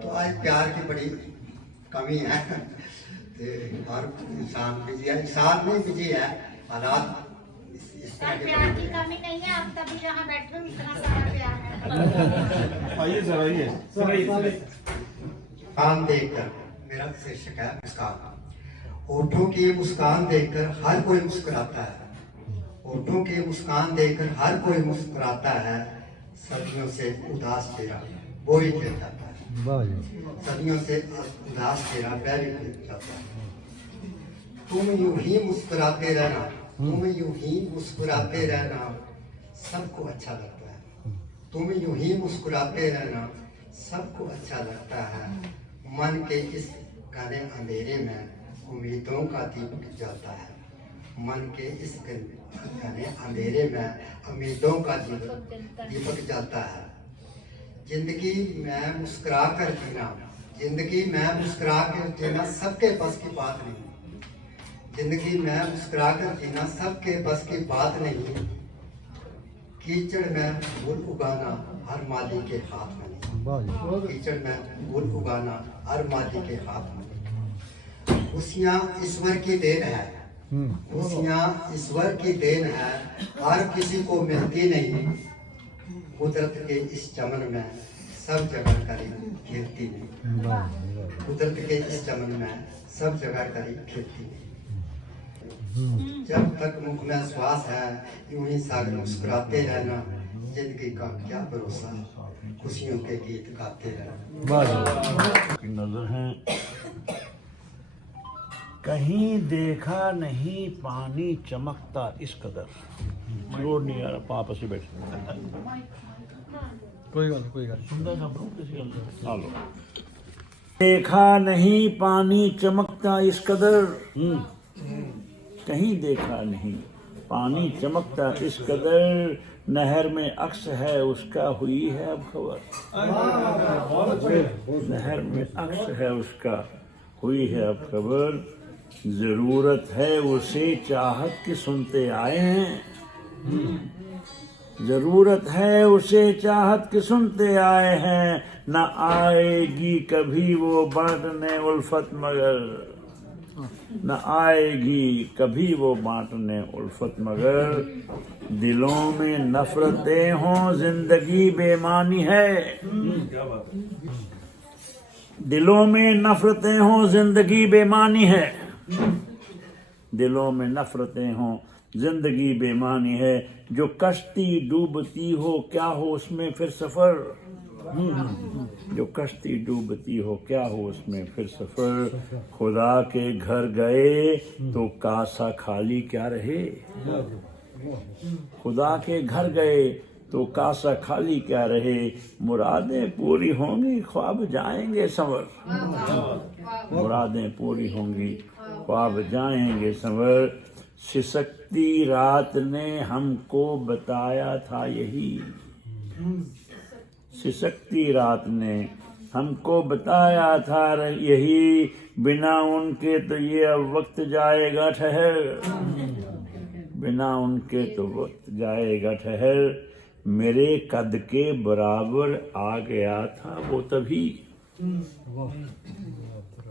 तो आज प्यार की बड़ी कमी है, हर इंसान बिजी है, इंसान नहीं बिजी है, हालात इस तरह के प्यार की कमी नहीं है, आप तभी जहाँ बैठे हो इतना सारा प्यार है। आइए सर आइए। मुस्कान देखकर, मेरा शीर्षक है मुस्कान। होठों की मुस्कान देखकर हर कोई मुस्कुराता है, होठों की मुस्कान देखकर हर कोई मुस्कुराता है, सदियों से उदास चेहरा वो ही गिर जाता है, सदियों से उदास चेहरा वह भी गिर जाता है। तुम यूं ही मुस्कुराते रहना, तुम यूं ही मुस्कुराते रहना, सबको अच्छा लगता है, तुम यूं ही मुस्कुराते रहना, सबको अच्छा लगता है। मन के इस घने अंधेरे में उम्मीदों का दीपक जलता है, मन के इस घने अंधेरे में उम्मीदों का दीपक जलता है। जिंदगी में मुस्कुरा कर जीना, जिंदगी में मुस्कुरा कर जीना सबके बस की बात नहीं, जिंदगी में मुस्कुरा कर जीना सबके बस की बात नहीं, कीचड़ में फूल उगाना हर माली के हाथ में नहीं, कीचड़ में फूल उगाना हर माली के हाथ में नहीं। खुशियाँ ईश्वर की देन है, खुशियाँ ईश्वर की देन है, हर किसी को मिलती नहीं, कुदरत के इस चमन में सब जगह करी खिलती नहीं, कुदरत के इस चमन में सब जगह करी खिलती नहीं। जब तक मुख में श्वास है यूं ही सागर मुस्कुराते रहना, जिंदगी का क्या भरोसा, खुशियों के गीत गाते रहना। नजर है कहीं देखा नहीं पानी चमकता इस कदर, जोर नहीं आ रहा, पापा से बैठ कोई बात कोई बात। देखा नहीं पानी चमकता इस कदर, कहीं देखा नहीं पानी चमकता इस कदर, नहर में अक्स है उसका हुई है अब खबर, नहर में अक्स है उसका हुई है अब खबर, जरूरत है उसे चाहत की सुनते आए हैं, जरूरत है उसे चाहत की सुनते आए हैं, न आएगी कभी वो बांटने उल्फत मगर, न आएगी कभी वो बांटने उल्फत मगर, दिलों में नफरतें हों जिंदगी बेमानी है, दिलों में नफरतें हों जिंदगी बेमानी है, दिलों में नफरतें हों जिंदगी बेमानी है, जो कश्ती डूबती हो क्या हो उसमें फिर सफर, जो कश्ती डूबती हो क्या हो उसमें फिर सफर, खुदा के घर गए तो कासा खाली क्या रहे, खुदा के घर गए तो कासा खाली क्या रहे, मुरादें पूरी होंगी ख्वाब जाएंगे संवर, मुरादें पूरी होंगी ख्वाब जाएंगे संवर, सिसकती रात ने हमको बताया था यही, सिसकती रात ने हमको बताया था यही, बिना उनके तो ये अब वक्त जाएगा ठहर, बिना उनके तो वक्त जाएगा ठहर, मेरे कद के बराबर आ गया था वो तभी,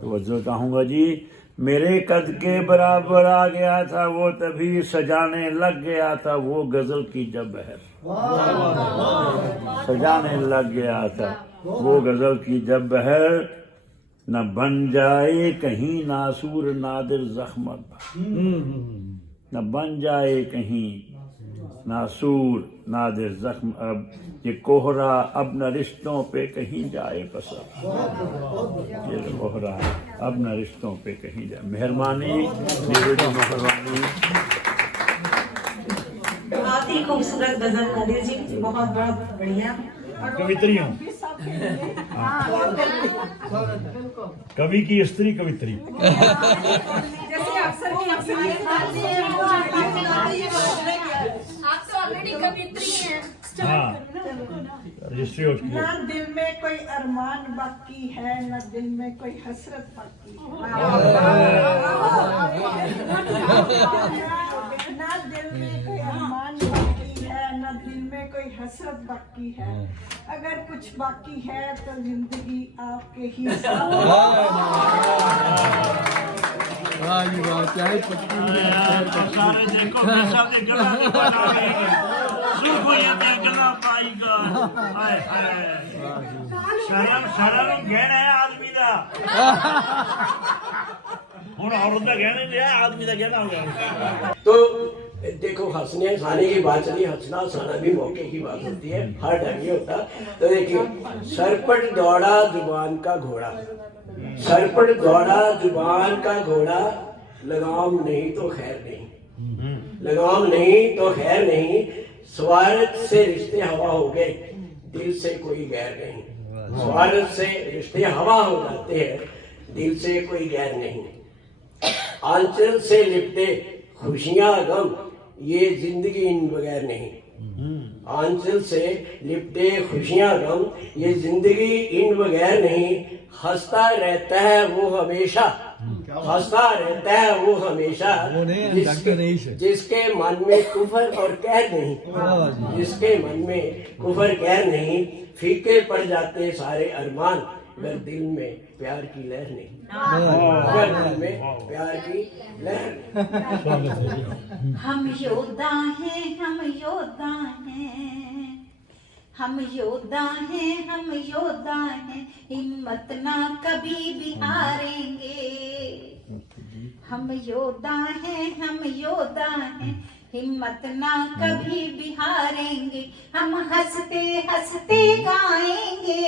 तो कहूँगा जी, मेरे कद के बराबर आ गया था वो तभी, सजाने लग गया था वो गजल की जब बहर, सजाने लग गया था वो गजल की जब बहर, न बन जाए कहीं नासूर नादिर जख्म, न बन जाए कहीं नासूर नादिर जख्म, अब ये कोहरा अब न रिश्तों पे कहीं जाए कसर, ये कोहरा अब न रिश्तों पे कहीं जाए, मेहरबानी मेहरबानी। बहुत ही खूबसूरत गजल नादिर जी, बहुत बहुत बढ़िया। कवित्री हूँ, कवि की स्त्री कवित्री। जैसे अक्सर की आप तो ऑलरेडी कवित्री हैं। हाँ, रजिस्ट्री हो चुकी है। ना दिल में कोई अरमान बाकी है, ना दिल में कोई हसरत बाकी है, ना दिल में कोई अरमान बाकी है, ना दिल में कोई हसरत बाकी है, अगर कुछ बाकी है तो जिंदगी आपके ही शर्म गहना है आदमी का, हुण औरत का गहना नहीं है, आदमी का गहना हो गया। तो देखो, हंसने हंसाने की बात चली, हंसना हंसाना भी मौके की बात होती है, हर टाइम नहीं होता। तो देखिए, सरपट दौड़ा जुबान का घोड़ा, सरपट दौड़ा जुबान का घोड़ा, लगाम नहीं तो खैर नहीं, लगाम नहीं तो खैर नहीं, स्वार्थ से रिश्ते हवा हो गए, दिल से कोई गैर नहीं, स्वार्थ से रिश्ते हवा हो जाते हैं, दिल से कोई गैर नहीं, आंचल से लिपटे खुशियां गम, ये जिंदगी इन बगैर नहीं, आंचल से लिपटे खुशियां गम, ये जिंदगी इन बगैर नहीं, हंसता रहता है वो हमेशा, हंसता रहता है वो हमेशा, जिसके मन में कुफर और कहर नहीं, जिसके मन में कुफर कहर नहीं, फीके पड़ जाते सारे अरमान, अगर दिल में प्यार की लहर नहीं, अगर दिल में प्यार की लहर नहीं। हम योद्धा हैं, हम योद्धा हैं, हम योद्धा हैं, हम योद्धा हैं, हिम्मत ना कभी भी हारेंगे, हम योद्धा हैं, हम योद्धा हैं, हिम्मत ना कभी भी हारेंगे, हम हंसते हंसते गाएंगे,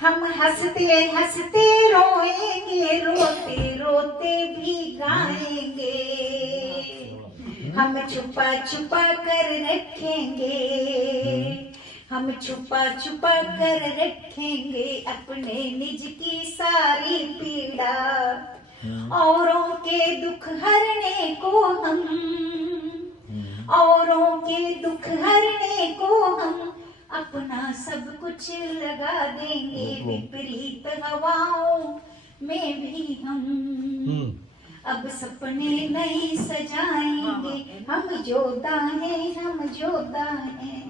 हम हंसते हंसते रोएंगे, रोते रोते भी गाएंगे, हम छुपा छुपा कर रखेंगे, हम छुपा छुपा कर रखेंगे अपने निज की सारी पीड़ा, औरों के दुख हरने को हम, औरों के दुख हरने को हम अपना सब कुछ लगा देंगे, विपरीत हवाओं में भी हम अब सपने नहीं सजाएंगे, हम जोधा हैं, हम जोधा हैं।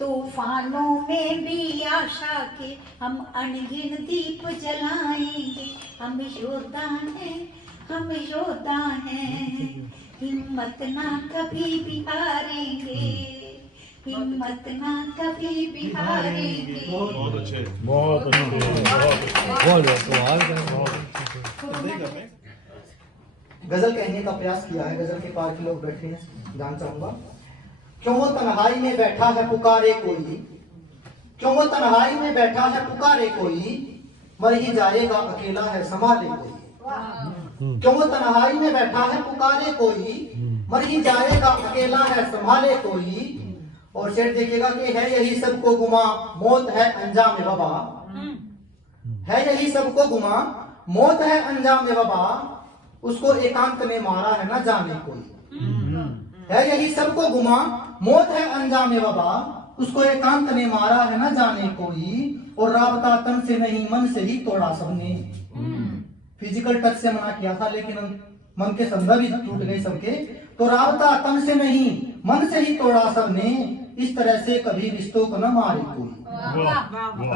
तूफानों में भी आशा के हम अनगिन दीप जलाएंगे, हम योद्धा हैं, हम योद्धा हैं। हिम्मत ना कभी भी हारेंगे, हिम्मत ना कभी भी हारेंगे। बहुत अच्छे गजल कहने का प्रयास किया है। गजल के पार के लोग बैठे हैं, जान चाहूंगा। क्यों वो तन्हाई में बैठा है पुकारे कोई, क्यों वो तन्हाई में बैठा है पुकारे कोई, मर ही जाएगा अकेला है संभाले कोई। क्यों वो तन्हाई में बैठा है पुकारे कोई, मर ही जाएगा अकेला है संभाले कोई। और शेर देखिएगा कि है यही सबको गुमा, मौत है अंजाम वबा। है यही सबको गुमा, मौत है अंजाम वबा, उसको एकांत ने मारा है ना जाने कोई। है यही सबको गुमा, मौत है अंजाम वबा, उसको एकांत ने मारा है ना जाने कोई। और राबता तन से नहीं मन से ही तोड़ा सबने। फिजिकल टच से मना किया था, लेकिन मन के संदर्भ ही टूट गए सबके। तो राबता तन से नहीं मन से ही तोड़ा सबने, इस तरह से कभी रिश्तों को न मारे कोई।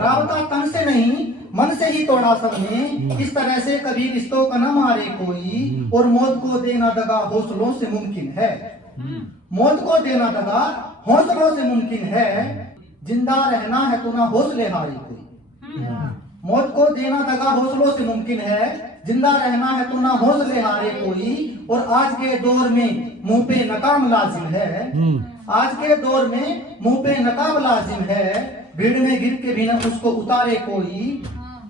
राबता तन से नहीं मन से ही तोड़ा सबने, इस तरह से कभी रिश्तों को न मारे कोई। और मौत को देना दगा हौसलों से मुमकिन है, मौत को देना दगा हौसलों से मुमकिन है। जिंदा रहना है तो ना हौसले हारे कोई। मौत को देना दगा हौसलों से मुमकिन है, जिंदा रहना है तो ना हौसले हारे कोई। और आज के दौर में मुंह पे नकाब लाजिम है, आज के दौर में मुंह पे नकाब लाजिम है। भीड़ में गिर के भी न उसको उतारे कोई,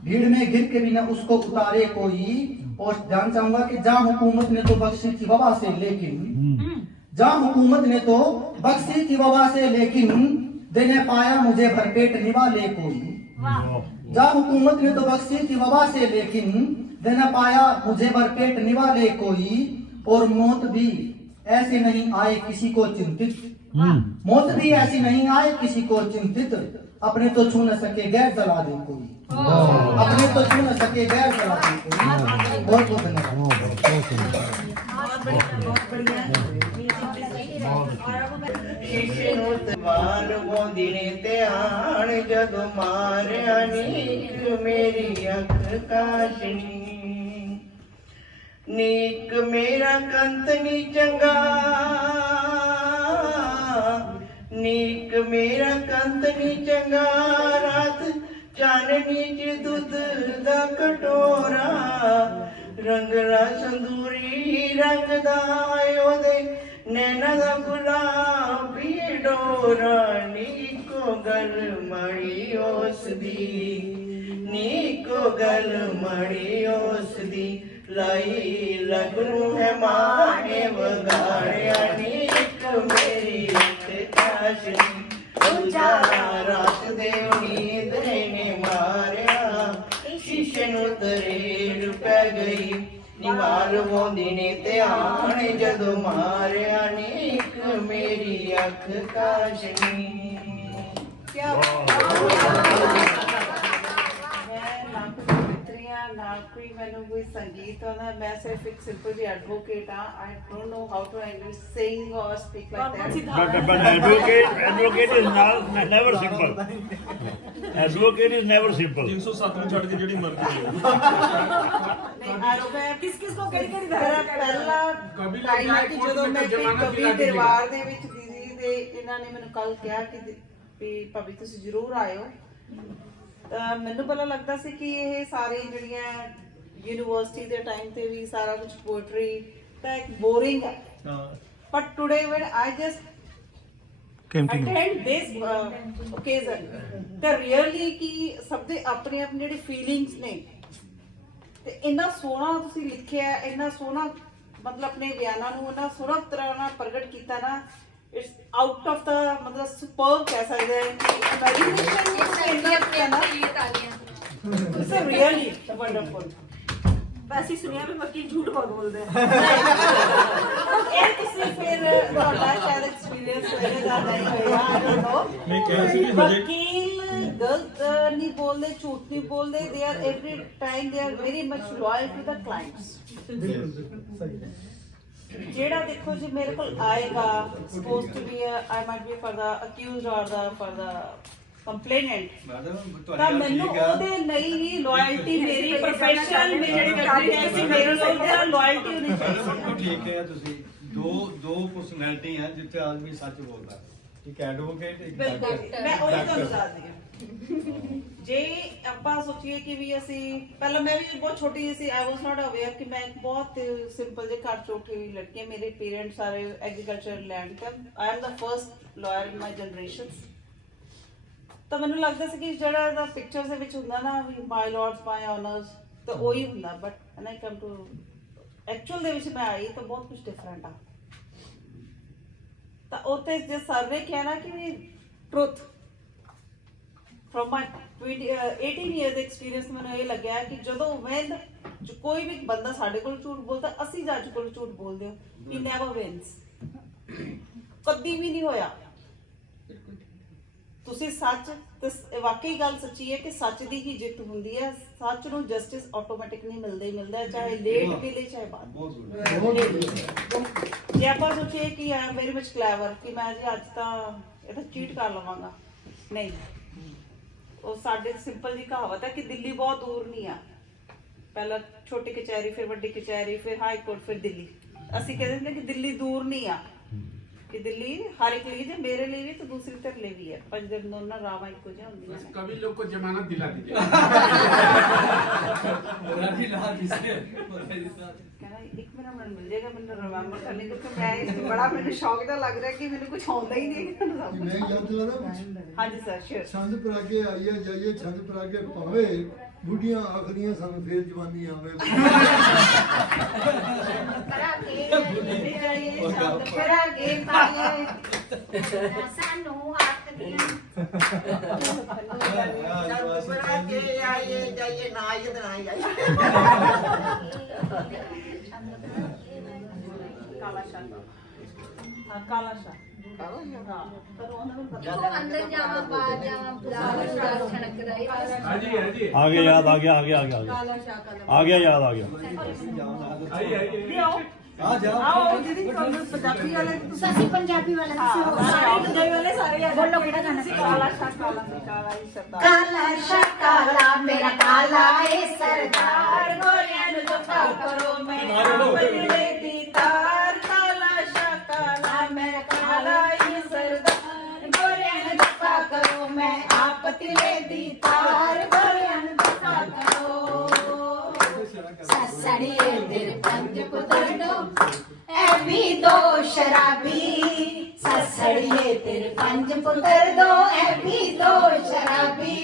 भीड़ में गिर के भी न उसको उतारे कोई। और जान चाहूंगा कि जहाँ हुकूमत ने तो बख्शी थी वबा से, लेकिन जहाँ हुकूमत ने तो बख्शी थी वबा से, लेकिन देने पाया मुझे भरपेट निवाले कोई। जहाँ हुकूमत ने तो बख्शी थी वबा से, लेकिन देना पाया मुझे भरपेट निवाले कोई। और मौत भी ऐसे नहीं आए किसी को चिंतित, मौत भी ऐसी नहीं आए किसी को चिंतित। अपने तो छू न सके गैर जला दे कोई, अपने तो छू न सके गैर जला दे कोई। बहुत बहुत धन्यवाद। नीक मेरा कंत नी चंगा, नीक मेरा कंत नी चंगा, रात चाननी च दुध दा कटोरा। रंगला संदूरी रंग दा ओदे नैना दा गुलाबी डोरा। नीको गल मड़ी उस दी, नीको गल मड़ी उस दी, लाई लगनू है माने वगाड़िया। नीक मेरी काशनी, दूजा रात दे नींद ने मारिया। शीशे नू तरेड़ पै गई, निवाल वोंदी ने ते आने जदों मारिया। नीक मेरी अख काशनी। ना कोई मैंने कोई संगीत वाला, मैं सिर्फ एक सिंपल जी एडवोकेट हाँ। I don't know how to English sing और speak like that. But advocate is never simple. Advocate is never simple. 307 ਨੂੰ ਛੱਡ ਕੇ ਜਿਹੜੀ ਮਰਜ਼ੀ किस किस को कड़ी कड़ी ਪਹਿਲਾ ਟਾਈਮ ਹੈ ਕਿ ਜਦੋਂ ਮੈਂ ਕਵੀ ਦਰਬਾਰ ਦੇ ਵਿੱਚ ਦੀਦੀ ਦੇ ਇਹਨਾਂ ਨੇ ਮੈਨੂੰ ਕੱਲ ਕਿਹਾ ਕਿ ਵੀ ਭਾਬੀ ਤੁਸੀਂ ਜ਼ਰੂਰ ਆਇਓ। ਤਾਂ ਮੈਨੂੰ ਪਹਿਲਾਂ ਲੱਗਦਾ ਸੀ ਕਿ ਇਹ ਸਾਰੇ ਜਿਹੜੀਆਂ ਯੂਨੀਵਰਸਿਟੀ ਦੇ ਟਾਈਮ ਤੇ ਵੀ ਸਾਰਾ ਕੁਝ ਪੋਇਟਰੀ ਤਾਂ ਇੱਕ ਬੋਰਿੰਗ ਹੈ। But today when I just attend this occasion ਤਾਂ ਰੀਅਲੀ ਕਿ ਸਭ ਦੇ ਆਪਣੇ ਆਪਣੇ ਜਿਹੜੇ ਫੀਲਿੰਗਸ ਨੇ ਤੇ ਇੰਨਾ ਸੋਹਣਾ ਤੁਸੀਂ ਲਿਖਿਆ, ਇੰਨਾ ਸੋਹਣਾ ਮਤਲਬ ਆਪਣੇ ਬਿਆਨਾਂ ਨੂੰ ਇੰਨਾ ਸੋਹਣਾ ਤਰ੍ਹਾਂ ਨਾਲ ਪ੍ਰਗਟ ਕੀਤਾ ਨਾ। ਇਟਸ ਆਊਟ ਆਫ ਦਾ ਮਤਲਬ ਸੁਪਰ ਕਹਿ ਸਕਦੇ ਹਾਂ ਕਿ ਇਮੈਜਿਨੇਸ਼ਨ ਇੰਨਾ ਹੈ ਨਾ। It's really wonderful. वैसे सुनिया भी मक्की झूठ बहुत बोलते हैं। ਇਹ ਤੁਸੀਂ ਫਿਰ ਤੁਹਾਡਾ ਸ਼ਾਇਦ ਐਕਸਪੀਰੀਅੰਸ ਹੋਏਗਾ ਜ਼ਿਆਦਾ ਹੀ ਹੋਏਗਾ। I don't know। ਮੈਂ ਕਹਿ ਸੀ ਹਜੇ ਵਕੀਲ गलत नहीं बोलते, झूठ नहीं बोलते, they are every time they are very much loyal to the clients. जेड़ा देखो जी मेरे को आएगा suppose to be I might be for the accused और फॉर द कंप्लेनेंट ਤਾਂ ਮੈਨੂੰ ਉਹਦੇ ਲਈ ਹੀ ਲਾਇਲਟੀ ਮੇਰੀ ਪ੍ਰੋਫੈਸ਼ਨਲ ਮੇਰੇ ਕਰਦੇ ਆ ਕਿ ਮੇਰੇ ਨਾਲ ਉਹਦਾ ਲਾਇਲਟੀ ਹੋਣੀ ਚਾਹੀਦੀ ਬਿਲਕੁਲ ਠੀਕ ਹੈ। ਤੁਸੀਂ ਦੋ ਪਰਸਨੈਲਿਟੀ ਹੈ ਜਿੱਥੇ ਆਦਮੀ ਸੱਚ ਬੋਲਦਾ, ਇੱਕ ਐਡਵੋਕੇਟ, ਇੱਕ ਡਾਕਟਰ। ਮੈਂ ਉਹ ਤੁਹਾਨੂੰ ਦੱਸਦੀ ਹਾਂ। ਜੇ ਆਪਾਂ ਸੋਚੀਏ ਕਿ ਵੀ ਅਸੀਂ ਪਹਿਲਾਂ ਮੈਂ ਵੀ ਬਹੁਤ ਛੋਟੀ ਸੀ, ਆਈ ਵਾਸ ਨਾਟ ਅਵੇਅਰ ਕਿ ਮੈਂ ਇੱਕ ਬਹੁਤ ਸਿੰਪਲ ਜਿਹੇ ਘਰ ਚੋਂ ਉੱਠੀ ਹੋਈ ਲੜਕੀ, ਮੇਰੇ ਪੇਰੈਂਟਸ ਸਾਰੇ ਐਗਰੀਕਲਚਰ ਲੈਂਡ ਤੇ, I am the first lawyer in my generations. ਤਾਂ ਮੈਨੂੰ ਲੱਗਦਾ ਸੀ ਕਿ ਜਿਹੜਾ ਇਹਦਾ ਪਿਕਚਰਸ ਦੇ ਵਿੱਚ ਹੁੰਦਾ ਨਾ ਵੀ ਮਾਈ ਲਾਰਡਸ ਮਾਈ ਆਨਰਸ, ਤਾਂ ਉਹੀ ਹੁੰਦਾ। But when I come to actual ਦੇ ਵਿੱਚ ਮੈਂ ਆਈ ਤਾਂ ਬਹੁਤ ਕੁਝ ਡਿਫਰੈਂਟ ਆ। ਤਾਂ ਉੱਥੇ ਜੇ ਸਰ ਨੇ ਕਿਹਾ ਨਾ ਕਿ ਵੀ truth from my 18 years experience, ਮੈਨੂੰ ਇਹ ਲੱਗਿਆ ਕਿ ਜਦੋਂ ਵੈਨ ਕੋਈ ਵੀ ਬੰਦਾ ਸਾਡੇ ਕੋਲ ਝੂਠ ਬੋਲਦਾ, ਅਸੀਂ ਜੱਜ ਕੋਲ ਝੂਠ ਬੋਲਦੇ ਹੋ, ਹੀ ਨੈਵਰ ਵਿਨਸ। ਕਦੀ ਵੀ ਨਹੀਂ ਹੋਇਆ। ਤੁਸੀਂ ਸੱਚ ਤੇ ਵਾਕਈ ਗੱਲ ਸੱਚੀ ਹੈ ਕਿ ਸੱਚ ਦੀ ਹੀ ਜਿੱਤ ਹੁੰਦੀ ਹੈ। ਸੱਚ ਨੂੰ ਜਸਟਿਸ ਆਟੋਮੈਟਿਕ ਨਹੀਂ ਮਿਲਦਾ ਹੀ ਮਿਲਦਾ, ਚਾਹੇ ਲੇਟ ਮਿਲੇ ਚਾਹੇ ਬਾਅਦ। ਜੇ ਆਪਾਂ ਸੋਚੀਏ ਕਿ ਆਈ ਐਮ ਵੈਰੀ ਮਚ ਕਲੈਵਰ ਕਿ ਮੈਂ ਜੀ ਅੱਜ ਤਾਂ ਇਹ ਤਾਂ ਚੀਟ ਕਰ ਲਵਾਂਗਾ, ਨਹੀਂ। ਉਹ ਸਾਡੇ ਸਿੰਪਲ ਜੀ ਕਹਾਵਤ ਹੈ ਕਿ ਦਿੱਲੀ ਬਹੁਤ ਦੂਰ ਨਹੀਂ ਆ। ਪਹਿਲਾਂ ਛੋਟੀ ਕਚਹਿਰੀ, ਫਿਰ ਵੱਡੀ ਕਚਹਿਰੀ, ਫਿਰ ਹਾਈ ਕੋਰਟ, ਫਿਰ ਦਿੱਲੀ। ਅਸੀਂ ਕਹਿੰਦੇ ਨੇ ਕਿ ਦਿੱਲੀ ਦੂਰ ਨਹੀਂ ਆ, कि दिल्ली हर एक लिए मेरे लिए भी तो दूसरी तरफ ले भी है, पर जब दोनों रावा एक को जाऊंगी बस कभी लोग को जमानत दिला दीजिए। एक मेरा मन मिल जाएगा, मैंने रिमेंबर करने को। मैं इससे बड़ा मैंने शौक इतना लग रहा है कि मैंने कुछ होता ही नहीं। मैं याद दिला रहा हूं। हाँ जी सर, श्योर। छंद परागे आइए जाइए, छंद परागे पावे, बुढ़ियां आखदियां सानू फिर जवानी आवे। सानू आखदियां आइए जाइए ना आइए ना आइए। काला शाह, हाँ काला शाह, अंदर जावा बाहर जावा बुला छनक रही। आ गया याद, आ गया आ गया आ गया आ गया याद आ गया। आओ दीदी, पंजाबी वाले ससी पंजाबी वाले सारे पंजाबी वाले सारे बोलो केड़ा गाना? काला शाह, काला ही सरदार। काला शाह काला मेरा काला है सरदार, गोरियां नु दफा करो मैं बदले दी तार। काला शाह काला मैं काला ही सरदार, गोरियां नु दफा करो मैं आप तिले दी तार। गोरियां नु दफा करो ससड़िए तेरे पंज पुत्र दो ऐ भी दो शराबी, ससड़िए तेरे पंज पुत्र दो ऐ भी दो शराबी।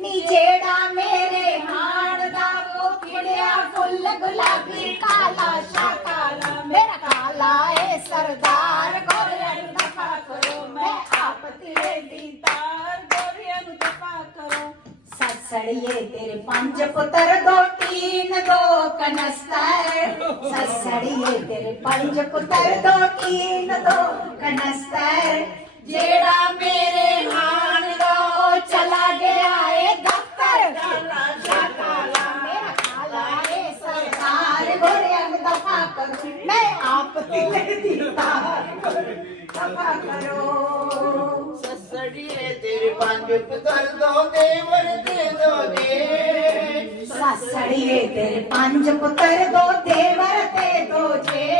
नी जेड़ा मेरे हाण दा वो खिड़िया फुल गुलाबी। काला शाह काला मेरा काला है सरदार, गोरियां नु दफा करो मैं आप तिले दी तार। गोरियां नु दफा करो ससड़िए तेरे पंज पुत्र दो तीन दो कनस्तर, ससड़िए तेरे पंज पुत्र दो तीन दो कनस्तर। जेड़ा मेरे हाण दा चला गया है दफ्तर। काला शाह काला मेरा काला है सरदार, गोरियां नु दफा करो मैं आप तिले दी तार। दफा करो ससड़िए तेरे पंज पुत्र दो देवर दे दोगे। ससड़िए तेरे पंज पुत्र दो देवर दे दोगे।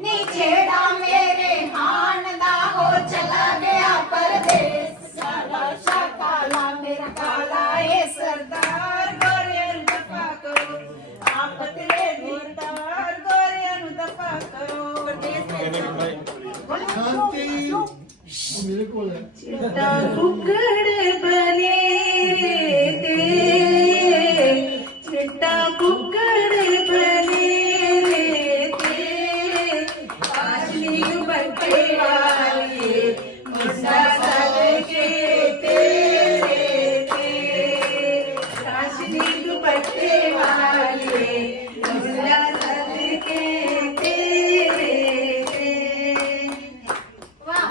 नी जेड़ा मेरे हाण दा हो चला गया परदेस। काला शाह काला मेरा काला है सरदार, गोरियां नु दफा करो आप तिले दी तार। गोरियां नु दफा करो शांति मेरे को है। चिट्टा कुकड़ बने ते, चिट्टा कुकड़ बने ते, काशनी दुपट्टे वाले मुंडा सदके तेरे ते। काशनी दुपट्टे वाले मुंडा सदके तेरे ते। वाह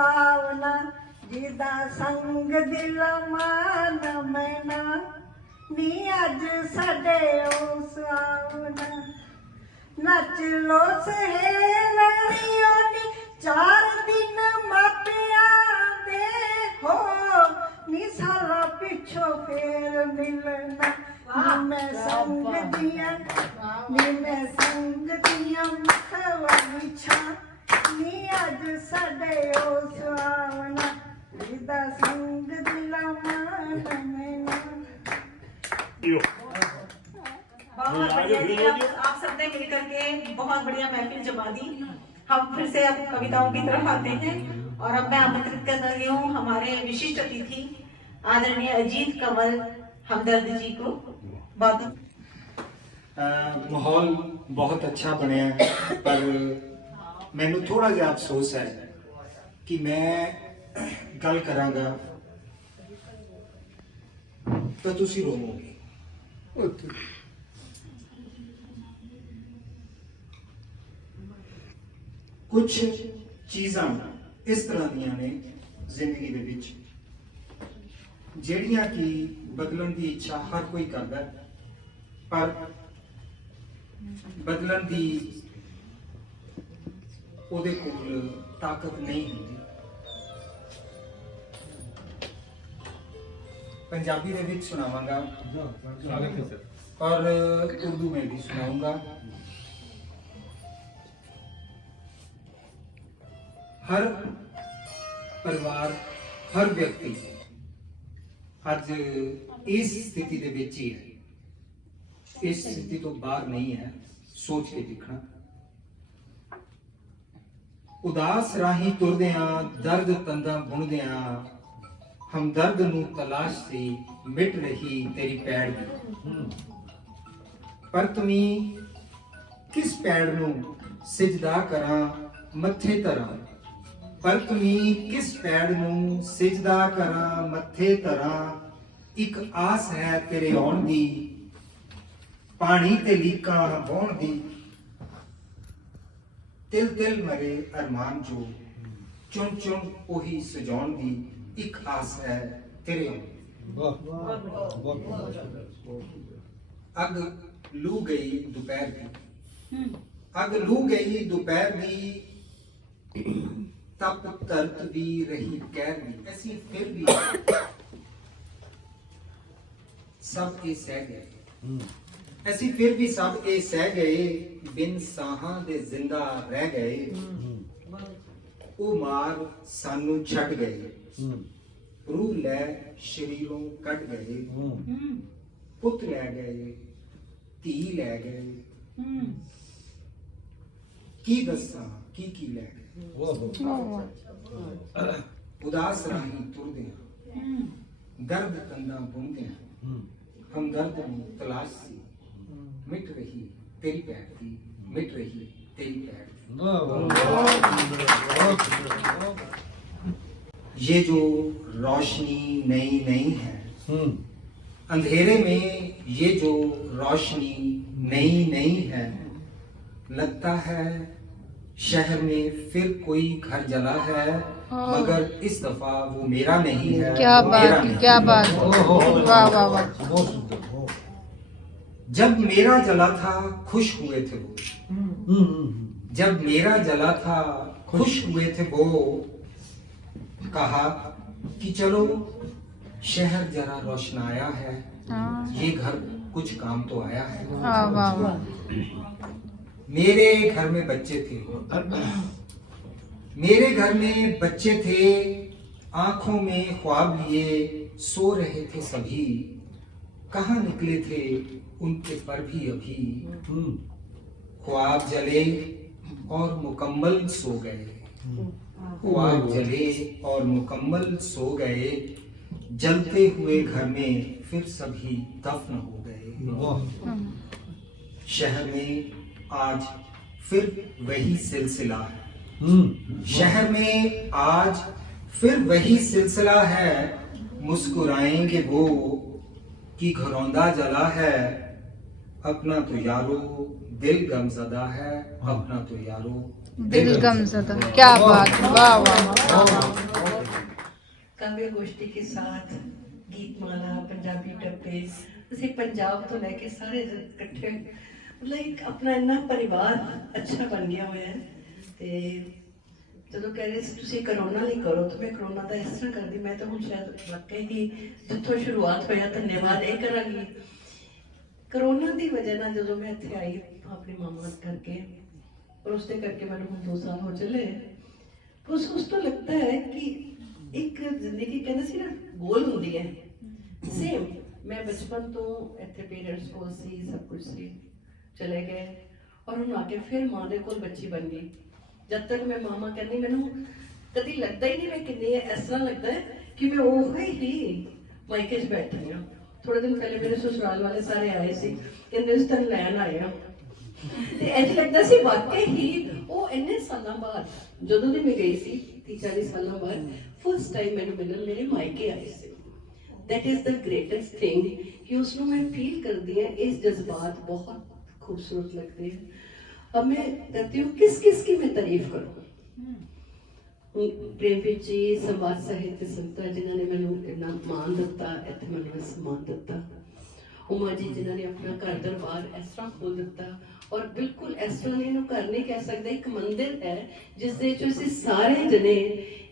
सुहावना जिदा संग दिल मान मैना नी अज साडे ओ सुहावना नच लो सहेलियों नी 4 दिन मापिया दे हो नी साला पिछो फेर मिलना नी मैं संग दिया मुखवा विछा नी अज साडे ओ सुहावना जिदा संग दिल मान मैना। बहुत बढ़िया जी, आप सबने मिलकर के बहुत बढ़िया महफिल जमा दी। हम फिर से अब कविताओं की तरफ आते हैं और अब मैं आमंत्रित कर रही हूँ हमारे विशिष्ट अतिथि आदरणीय अजीत कंवल हमदर्द जी को। बहुत माहौल बहुत अच्छा बनया पर मैनू थोड़ा जिहा अफसोस है कि मैं गल करांगा तो तुसी रोवोगे। कुछ चीज़ां इस तरह दियां ने जिंदगी दे विच ਜਿਹੜੀਆਂ कि बदलन की इच्छा हर कोई करता है पर बदलन की ਉਹਦੇ ਕੋਲ ताकत नहीं होती। पंजाबी ਦੇ ਵਿੱਚ सुनावांगा और उर्दू में भी सुनाऊंगा। हर परिवार हर व्यक्ति आज इस स्थिति दे विच ही है, इस स्थिति तो बाहर नहीं है। सोच के देखना, उदास राही तुरदियां दर्द तंदा बुनदियां हमदर्द नू तलाश से मिट रही तेरी पैड़ दी। पर तुमी किस पैड़ नू सिजदा करां मत्थे धरां, पर तुमी किस पैड़ नू सिजदा करां मत्थे धरां। एक आस है तेरे आउण दी पानी ते लीकां बहण दी। तिल तिल मरे अरमान जो चुन चुन ओही सजाउण दी। एक आस है तेरे अग लू गई दोपहर की, अग लू गई दोपहर की तप तरत भी रही कहर भी। ऐसी फिर भी सब ये सह गए, ऐसी फिर भी सब ये सह गए। बिन साहां दे जिंदा रह गए, ओ मार सानू छड़ गए। रूह लै शरीरों कट गए, पुत लै गए धी लै गए। की दसा की लै गए। उदास राही तुरदे दर्द तंदा बुनदे हम दर्द नू तलाश सी मिट रही तेरी पैड़ की, मिट रही तेरी पैड़। ये जो रोशनी नई नई है, अंधेरे में ये जो रोशनी नई नई है, लगता है शहर में फिर कोई घर जला है, मगर इस दफा वो मेरा नहीं है। क्या बात, क्या बात, वाह वाह वाह। जब मेरा जला था खुश हुए थे वो, जब मेरा जला था खुश हुए थे वो। कहा कि चलो शहर जरा रोशनाया है, ये घर कुछ काम तो आया है। वाह वाह। मेरे घर में बच्चे थे, मेरे घर में बच्चे थे, आंखों में ख्वाब लिए सो रहे थे सभी। कहाँ निकले थे उनके पर भी अभी, ख्वाब जले और मुकम्मल सो गए। ख्वाब जले और मुकम्मल सो गए, जलते हुए घर में फिर सभी दफन हो गए। शहर में आज फिर वही सिलसिला है, शहर में आज फिर वही सिलसिला है। मुस्कुराएंगे वो कि घरौंदा जला है, अपना तो यारो दिल गमज़दा है, अपना तो यारो दिल गमज़दा, क्या बात है, वाह वाह। काव्य गोष्ठी के साथ गीतमाला, पंजाबी टप्पे, उसे पंजाब तो लेके सारे इकट्ठे, मतलब एक अपना इन्ना परिवार अच्छा बन गया हुआ है। ते ਜਦੋਂ कह रहे ਤੁਸੀਂ ਕਰੋਨਾ ਲਈ ਕਰੋ तो मैं ਕਰੋਨਾ ਦਾ ਇਸ ਤਰ੍ਹਾਂ ਕਰਦੀ, मैं तो ਹੁਣ शायद वाकई ही जिੱਥੋਂ शुरुआत ਹੋਇਆ ਧੰਨਵਾਦ ਇਹ ਕਰਾਂਗੀ। ਕਰੋਨਾ ਦੀ ਵਜ੍ਹਾ ਨਾਲ ਜਦੋਂ मैं ਇੱਥੇ ਆਈ अपनी मामा करके, और उसके करके मैंने हम 2 साल हो चले, उस तो लगता है कि एक जिंदगी कहते सी ना गोल होंगी है सेम। मैं बचपन तो इतने पेरेंट्स को सी सब कुछ सी चले गए, और हम आके फिर माँ के कोल बच्ची बन गई। जब तक मैं मामा कहनी मैनू कभी लगता ही नहीं मैं किन्नी है, इस तरह लगता है कि मैं वो ही मायके च बैठी हाँ। थोड़े दिन पहले मेरे ससुराल वाले सारे आए सी, कहते उस दिन लैन आए हाँ, ਤੇ ਇੰਜ ਲੱਗਦਾ ਸੀ ਵਾਕਈ ਹੀ ਉਹ ਇੰਨੇ ਸਾਲਾਂ ਬਾਅਦ ਜਦੋਂ ਦੀ ਮੈਂ ਗਈ ਸੀ 30-40 ਸਾਲਾਂ ਬਾਅਦ ਫਸਟ ਟਾਈਮ ਮੈਨੂੰ ਮਿਲਣ ਮੇਰੇ ਮਾਇਕੇ ਆਏ ਸੀ। That is the greatest thing कि उसमें मैं फील करती है, इस जज्बात बहुत खूबसूरत लगते हैं। अब मैं कहती हूँ किस किस की मैं तारीफ करूँ। प्रेमवीर जी संवाद साहित्य संस्था जिन्होंने मैनू इतना मान दिता, इतने मैनू सम्मान दिता। उमा जी जिन्होंने अपना घर दरबार इस तरह खोल दिता, और बिल्कुल इस तरह नहीं घर नहीं कह सकते, एक मंदिर है जिस सारे जने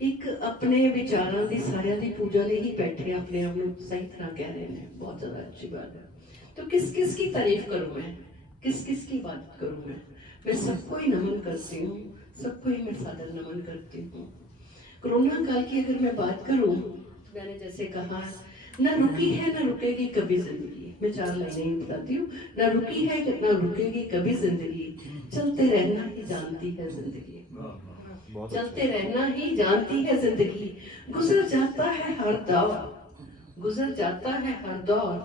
एक अपने विचारों की सारिया की पूजा लिए ही बैठे अपने आप को सही तरह कह रहे हैं। बहुत ज़्यादा अच्छी बात है। तो किस किस की तारीफ करूँ मैं, किस किस की बात करूँ मैं सबको ही नमन करती हूँ, सबको ही मैं सादर नमन करती हूँ। कोरोना काल की अगर मैं बात करूँ, मैंने जैसे कहा न रुकी है न रुकेगी कभी जिंदगी, मैं 4 लाइनें बताती हूँ। न रुकी है न रुकेगी कभी जिंदगी, चलते रहना ही जानती है जिंदगी, चलते रहना ही जानती है जिंदगी। गुजर जाता है हर दौर, गुजर जाता है हर दौर,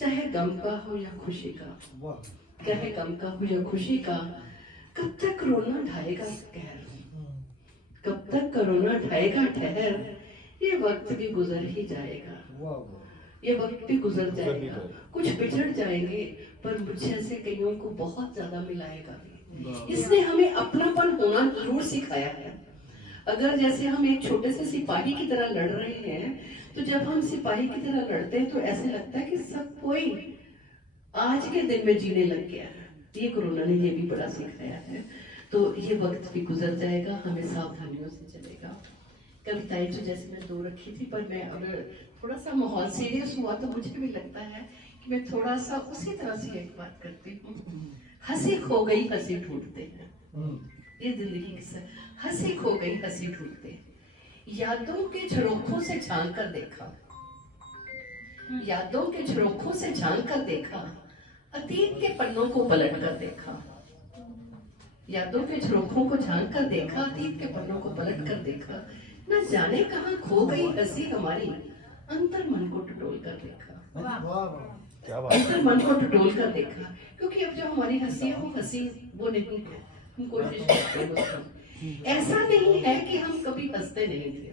चाहे गम का हो या खुशी का, चाहे गम का हो या खुशी का। कब तक कोरोना ढाएगा कहर, कब तक कोरोना ढाएगा ठहर, ये वक्त भी गुजर ही जाएगा, ये वक्त भी गुजर जाएगा। कुछ बिछड़ जाएंगे पर मुझे ऐसे कईयों को बहुत ज्यादा मिलाएगा भी। इसने हमें अपनापन होना जरूर सिखाया है। अगर जैसे हम एक छोटे से सिपाही की तरह लड़ रहे हैं, तो जब हम सिपाही की तरह लड़ते हैं तो ऐसे लगता है कि सब कोई आज के दिन में जीने लग गया है। ये कोरोना ने ये भी बड़ा सिखाया है। तो ये वक्त भी गुजर जाएगा, हमें सावधानियों से चलेगा। कविताएं जो जैसे मैं 2 रखी थी, पर मैं अगर थोड़ा सा माहौल सीरियस हुआ तो मुझे भी लगता है कि मैं थोड़ा सा उसी तरह से एक बात करती हूँ। हंसी खो गई हंसी ढूंढते हैं, ये जिंदगी की हंसी खो गई हंसी ढूंढते हैं। यादों के झरोखों से झांक कर देखा, यादों के झरोखों से झांक कर देखा, अतीत के पन्नों को पलट कर देखा, यादों के झरोखों को झांक कर देखा, अतीत के पन्नों को पलट कर देखा। न जाने कहाँ खो गई हंसी हमारी, अंतर मन को टटोल कर देखा, अंतर मन को टटोल कर देखा। क्योंकि अब जो हमारी हंसी है वो हंसी वो नहीं है, हम कोशिश करते हैं उसको। ऐसा नहीं है कि हम कभी हंसते नहीं थे,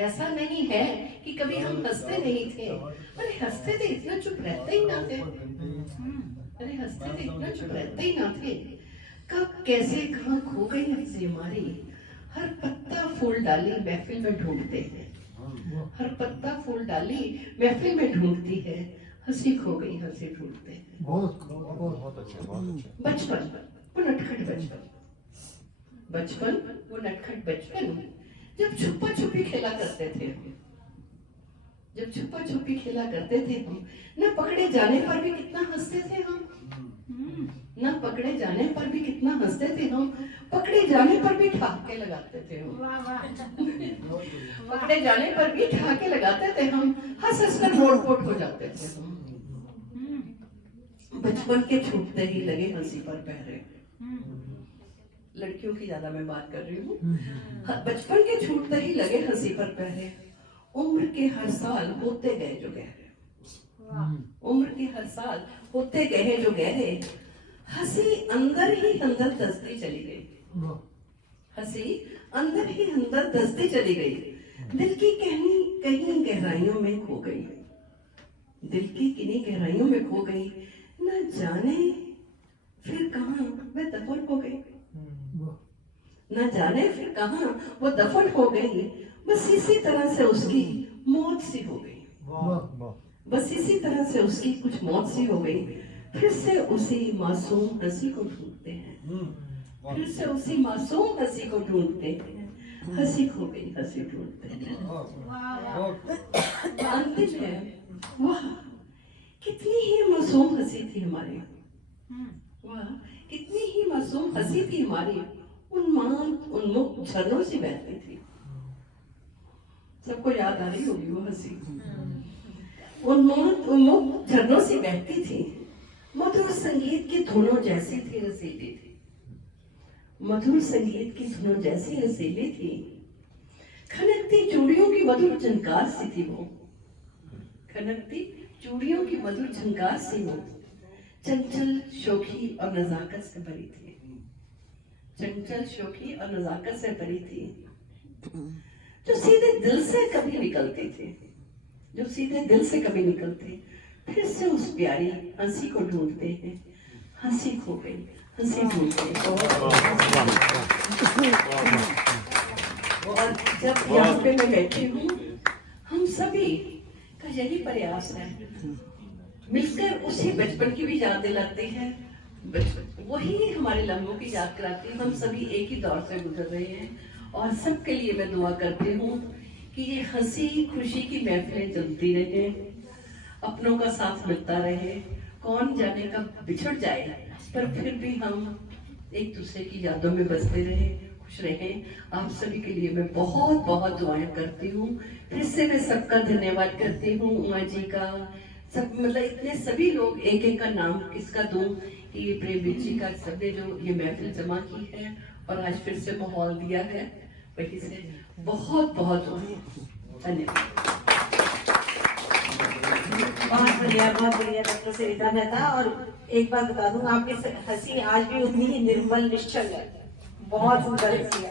ऐसा नहीं है कि कभी हम हंसते नहीं थे। अरे हंसते थे, इतना चुप रहते ही ना थे, अरे हंसते थे इतना चुप रहते ही ना थे। कब कैसे कहाँ खो गई हंसी हमारी, हर पत्ता फूल डाली महफिल में ढूंढते हैं, हर पत्ता फूल डाली महफिल में ढूंढती है, हंसी खो गई हंसी ढूंढते हैं। बहुत अच्छा। बचपन वो नटखट बचपन, बचपन वो नटखट बचपन, जब छुपा छुपी खेला करते थे हम, जब छुपा छुपी खेला करते थे हम, न पकड़े जाने पर भी कितना हंसते थे हम, न पकड़े जाने पर भी कितना हंसते थे हम, पकड़े जाने पर भी ठहाके लगाते थे हम, पकड़े जाने पर भी ठहाके लगाते थे हम, हंस हंस कर मोड़-पोट हो जाते थे हम। बचपन के छूटते ही लगे हंसी पर पहरे, लड़कियों की ज्यादा मैं बात कर रही हूँ। बचपन के छूटते ही लगे हंसी पर पहरे, उम्र के हर साल होते गए जो गहरे, उम्र के हर साल होते गए जो गहरे, हंसी अंदर ही अंदर दसती चली गई, हंसी अंदर ही अंदर दसती चली गई, दिल की कहीं गहराइयों में खो गई, दिल की किन्हीं गहराइयों में खो गई, न जाने फिर कहाँ वह दफन हो गई, न जाने फिर कहाँ वो दफन हो गई। बस इसी तरह से उसकी मौत सी हो गई, बस इसी तरह से उसकी कुछ मौत सी हो गई। फिर से उसी मासूम हंसी को ढूंढते हैं, फिर से उसी मासूम हंसी को ढूंढते हैं। हंसी खो गई, हंसी ढूंढते हैं। अंतिम है, वाह कितनी ही मासूम हंसी थी हमारी, वाह कितनी ही मासूम हंसी थी हमारी। उन्मुख झरनों से बहती थी। सबको याद आ रही होगी वो हंसी। उन्मुख झरनों से बहती थी, मधुर संगीत की धुनों जैसी थी, रसीली थी। मधुर संगीत की धुनों जैसी रसीली थी। खनकती चूड़ियों की मधुर झनकार सी थी वो, खनकती चूड़ियों की मधुर झनकार सी वो। चंचल शोखी और नजाकत से भरी थी, चंचल शोखी और नजाकत से भरी थी। जो सीधे दिल से कभी निकलती थी, जो सीधे दिल से कभी निकलती। फिर से उस प्यारी हंसी को ढूंढते हैं। हंसी खो गई, हंसी ढूंढते हैं। और जब यहाँ पे मैं बैठी हूँ, हम सभी का यही प्रयास है, मिलकर उसी बचपन की भी याद दिलाते हैं। वही हमारे लम्हों की याद कराती है। हम सभी एक ही दौर से गुजर रहे हैं और सबके लिए मैं दुआ करती हूँ कि ये हंसी खुशी की महफिलें जमती रहे, अपनों का साथ मिलता रहे। कौन जाने कब बिछड़ जाए, पर फिर भी हम एक दूसरे की यादों में बसते रहे, खुश रहे। आप सभी के लिए मैं बहुत बहुत दुआएं करती हूँ। फिर से मैं सबका धन्यवाद करती हूँ, उमा जी का, सब मतलब इतने सभी लोग, एक एक का नाम किसका दूं, कि ये प्रेम जी का सबने जो ये महफिल जमा की है और आज फिर से माहौल दिया है, वही से बहुत बहुत धन्यवाद। बहुत बढ़िया डॉक्टर सरिता मेहता। और एक बात बता दूं, आपकी हंसी आज भी उतनी ही निर्मल निश्चल है, बहुत सुंदर हंसी है।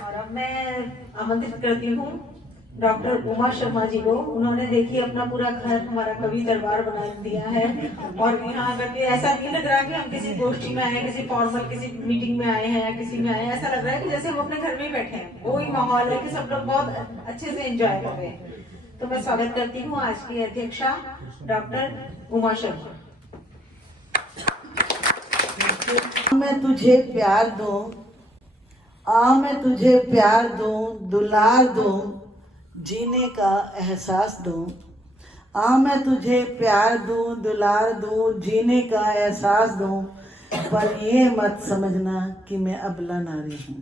और अब मैं आमंत्रित करती हूँ डॉक्टर उमा शर्मा जी को। उन्होंने देखिए अपना पूरा घर हमारा कवि दरबार बना दिया है और यहाँ आकर के ऐसा नहीं लग रहा कि हम किसी गोष्ठी में आए हैं, किसी फॉर्मल किसी मीटिंग में आए हैं या किसी में आए हैं। ऐसा लग रहा है कि जैसे हम अपने घर में ही बैठे हैं। वो ही माहौल है कि सब लोग बहुत अच्छे से एंजॉय कर रहे हैं। तो मैं स्वागत करती हूँ आज की अध्यक्षा डॉक्टर उमा शर्मा। मैं तुझे प्यार दूं, मैं तुझे प्यार दूं, दुलार दूं, जीने का एहसास दूं। मैं तुझे प्यार दूं, दुलार दूं, जीने का एहसास दूं, पर ये मत समझना कि मैं अबला नारी हूँ।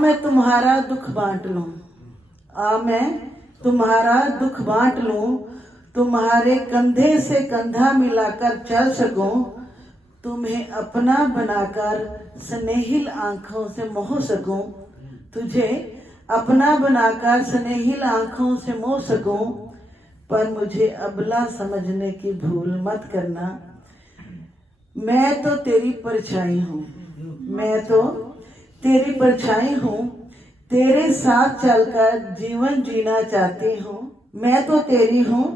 मैं तुम्हारा दुख बांट लूं, मैं तुम्हारा दुख बांट लूं, तुम्हारे कंधे से कंधा मिलाकर चल सकूं, तुम्हें अपना बनाकर स्नेहिल आंखों से मोह सकूं, तुझे अपना बनाकर स्नेहिल आंखों से मोह सकूं, पर मुझे अबला समझने की भूल मत करना। मैं तो तेरी परछाई हूँ, मैं तो तेरी परछाई हूँ, तेरे साथ चलकर जीवन जीना चाहती हूँ। मैं तो तेरी हूँ,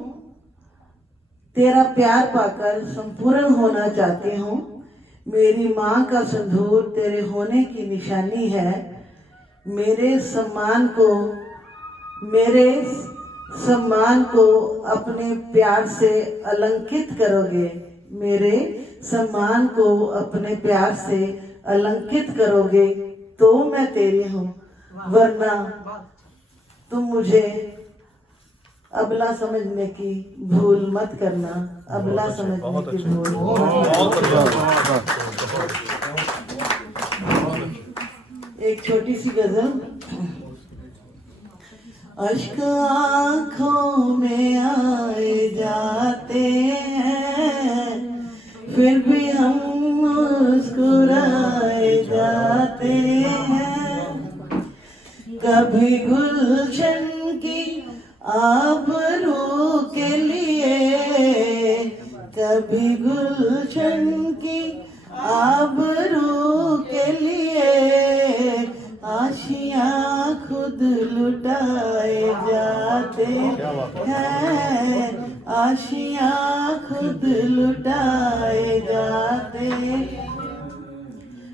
तेरा प्यार पाकर संपूर्ण होना चाहती हूँ। मेरी माँ का सिंदूर तेरे होने की निशानी है। मेरे सम्मान को अपने प्यार से अलंकित करोगे, मेरे सम्मान को अपने प्यार से अलंकित करोगे तो मैं तेरी हूँ, वरना तुम मुझे अबला समझने की भूल मत करना। अबला समझने की भूल मत करना। एक छोटी सी गजल। अश्क आँखों में आए जाते हैं, फिर भी हम मुस्कुराए जाते हैं। कभी गुलशन की आबरू के लिए, कभी गुलशन की आबरू के लिए, आशियाँ खुद लुटाए जाते हैं, आशियाँ खुद लुटाए जाते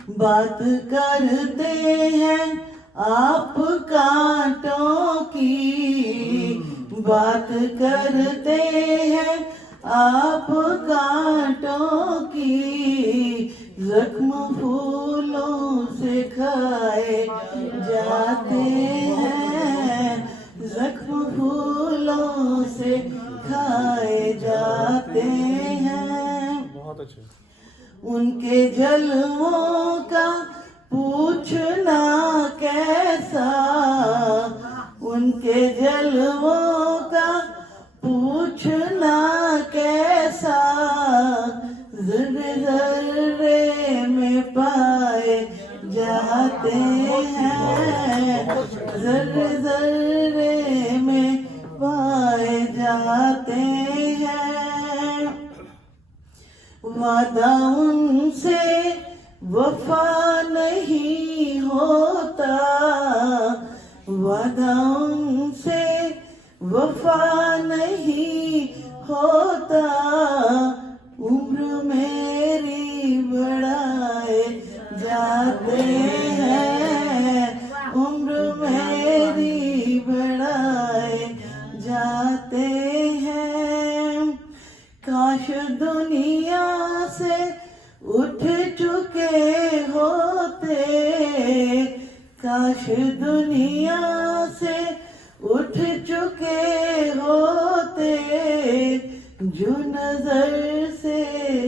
बात करते हैं आप कांटों की, बात करते हैं आप कांटों की, जख्म फूलों से खाए जाते हैं, जख्म फूलों से खाए जाते हैं। बहुत अच्छे। उनके जलवों का पूछना कैसा, उनके जलवों का पूछना कैसा, जर्रे जर्रे में पाए जाते हैं, जर्रे जर्रे में पाए जाते हैं। वादा उनसे वफा नहीं होता, वादा उनसे वफा नहीं होता, उम्र मेरी बढ़ाए जाते हैं, उम्र मेरी बढ़ाए जाते हैं। काश दुनिया से उठ चुके होते, काश दुनिया से उठ चुके होते, जो नजर से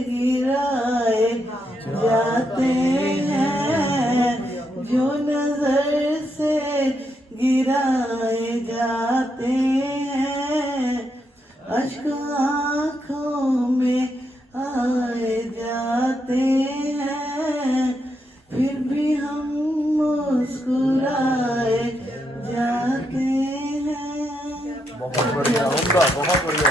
गिराए जाते हैं, जो नजर से गिराए जाते हैं, अश्क आँखों में आए जाते हैं, फिर भी हम मुस्कुराए जाते हैं। बहुत बढ़िया, उम्दा, बहुत बढ़िया।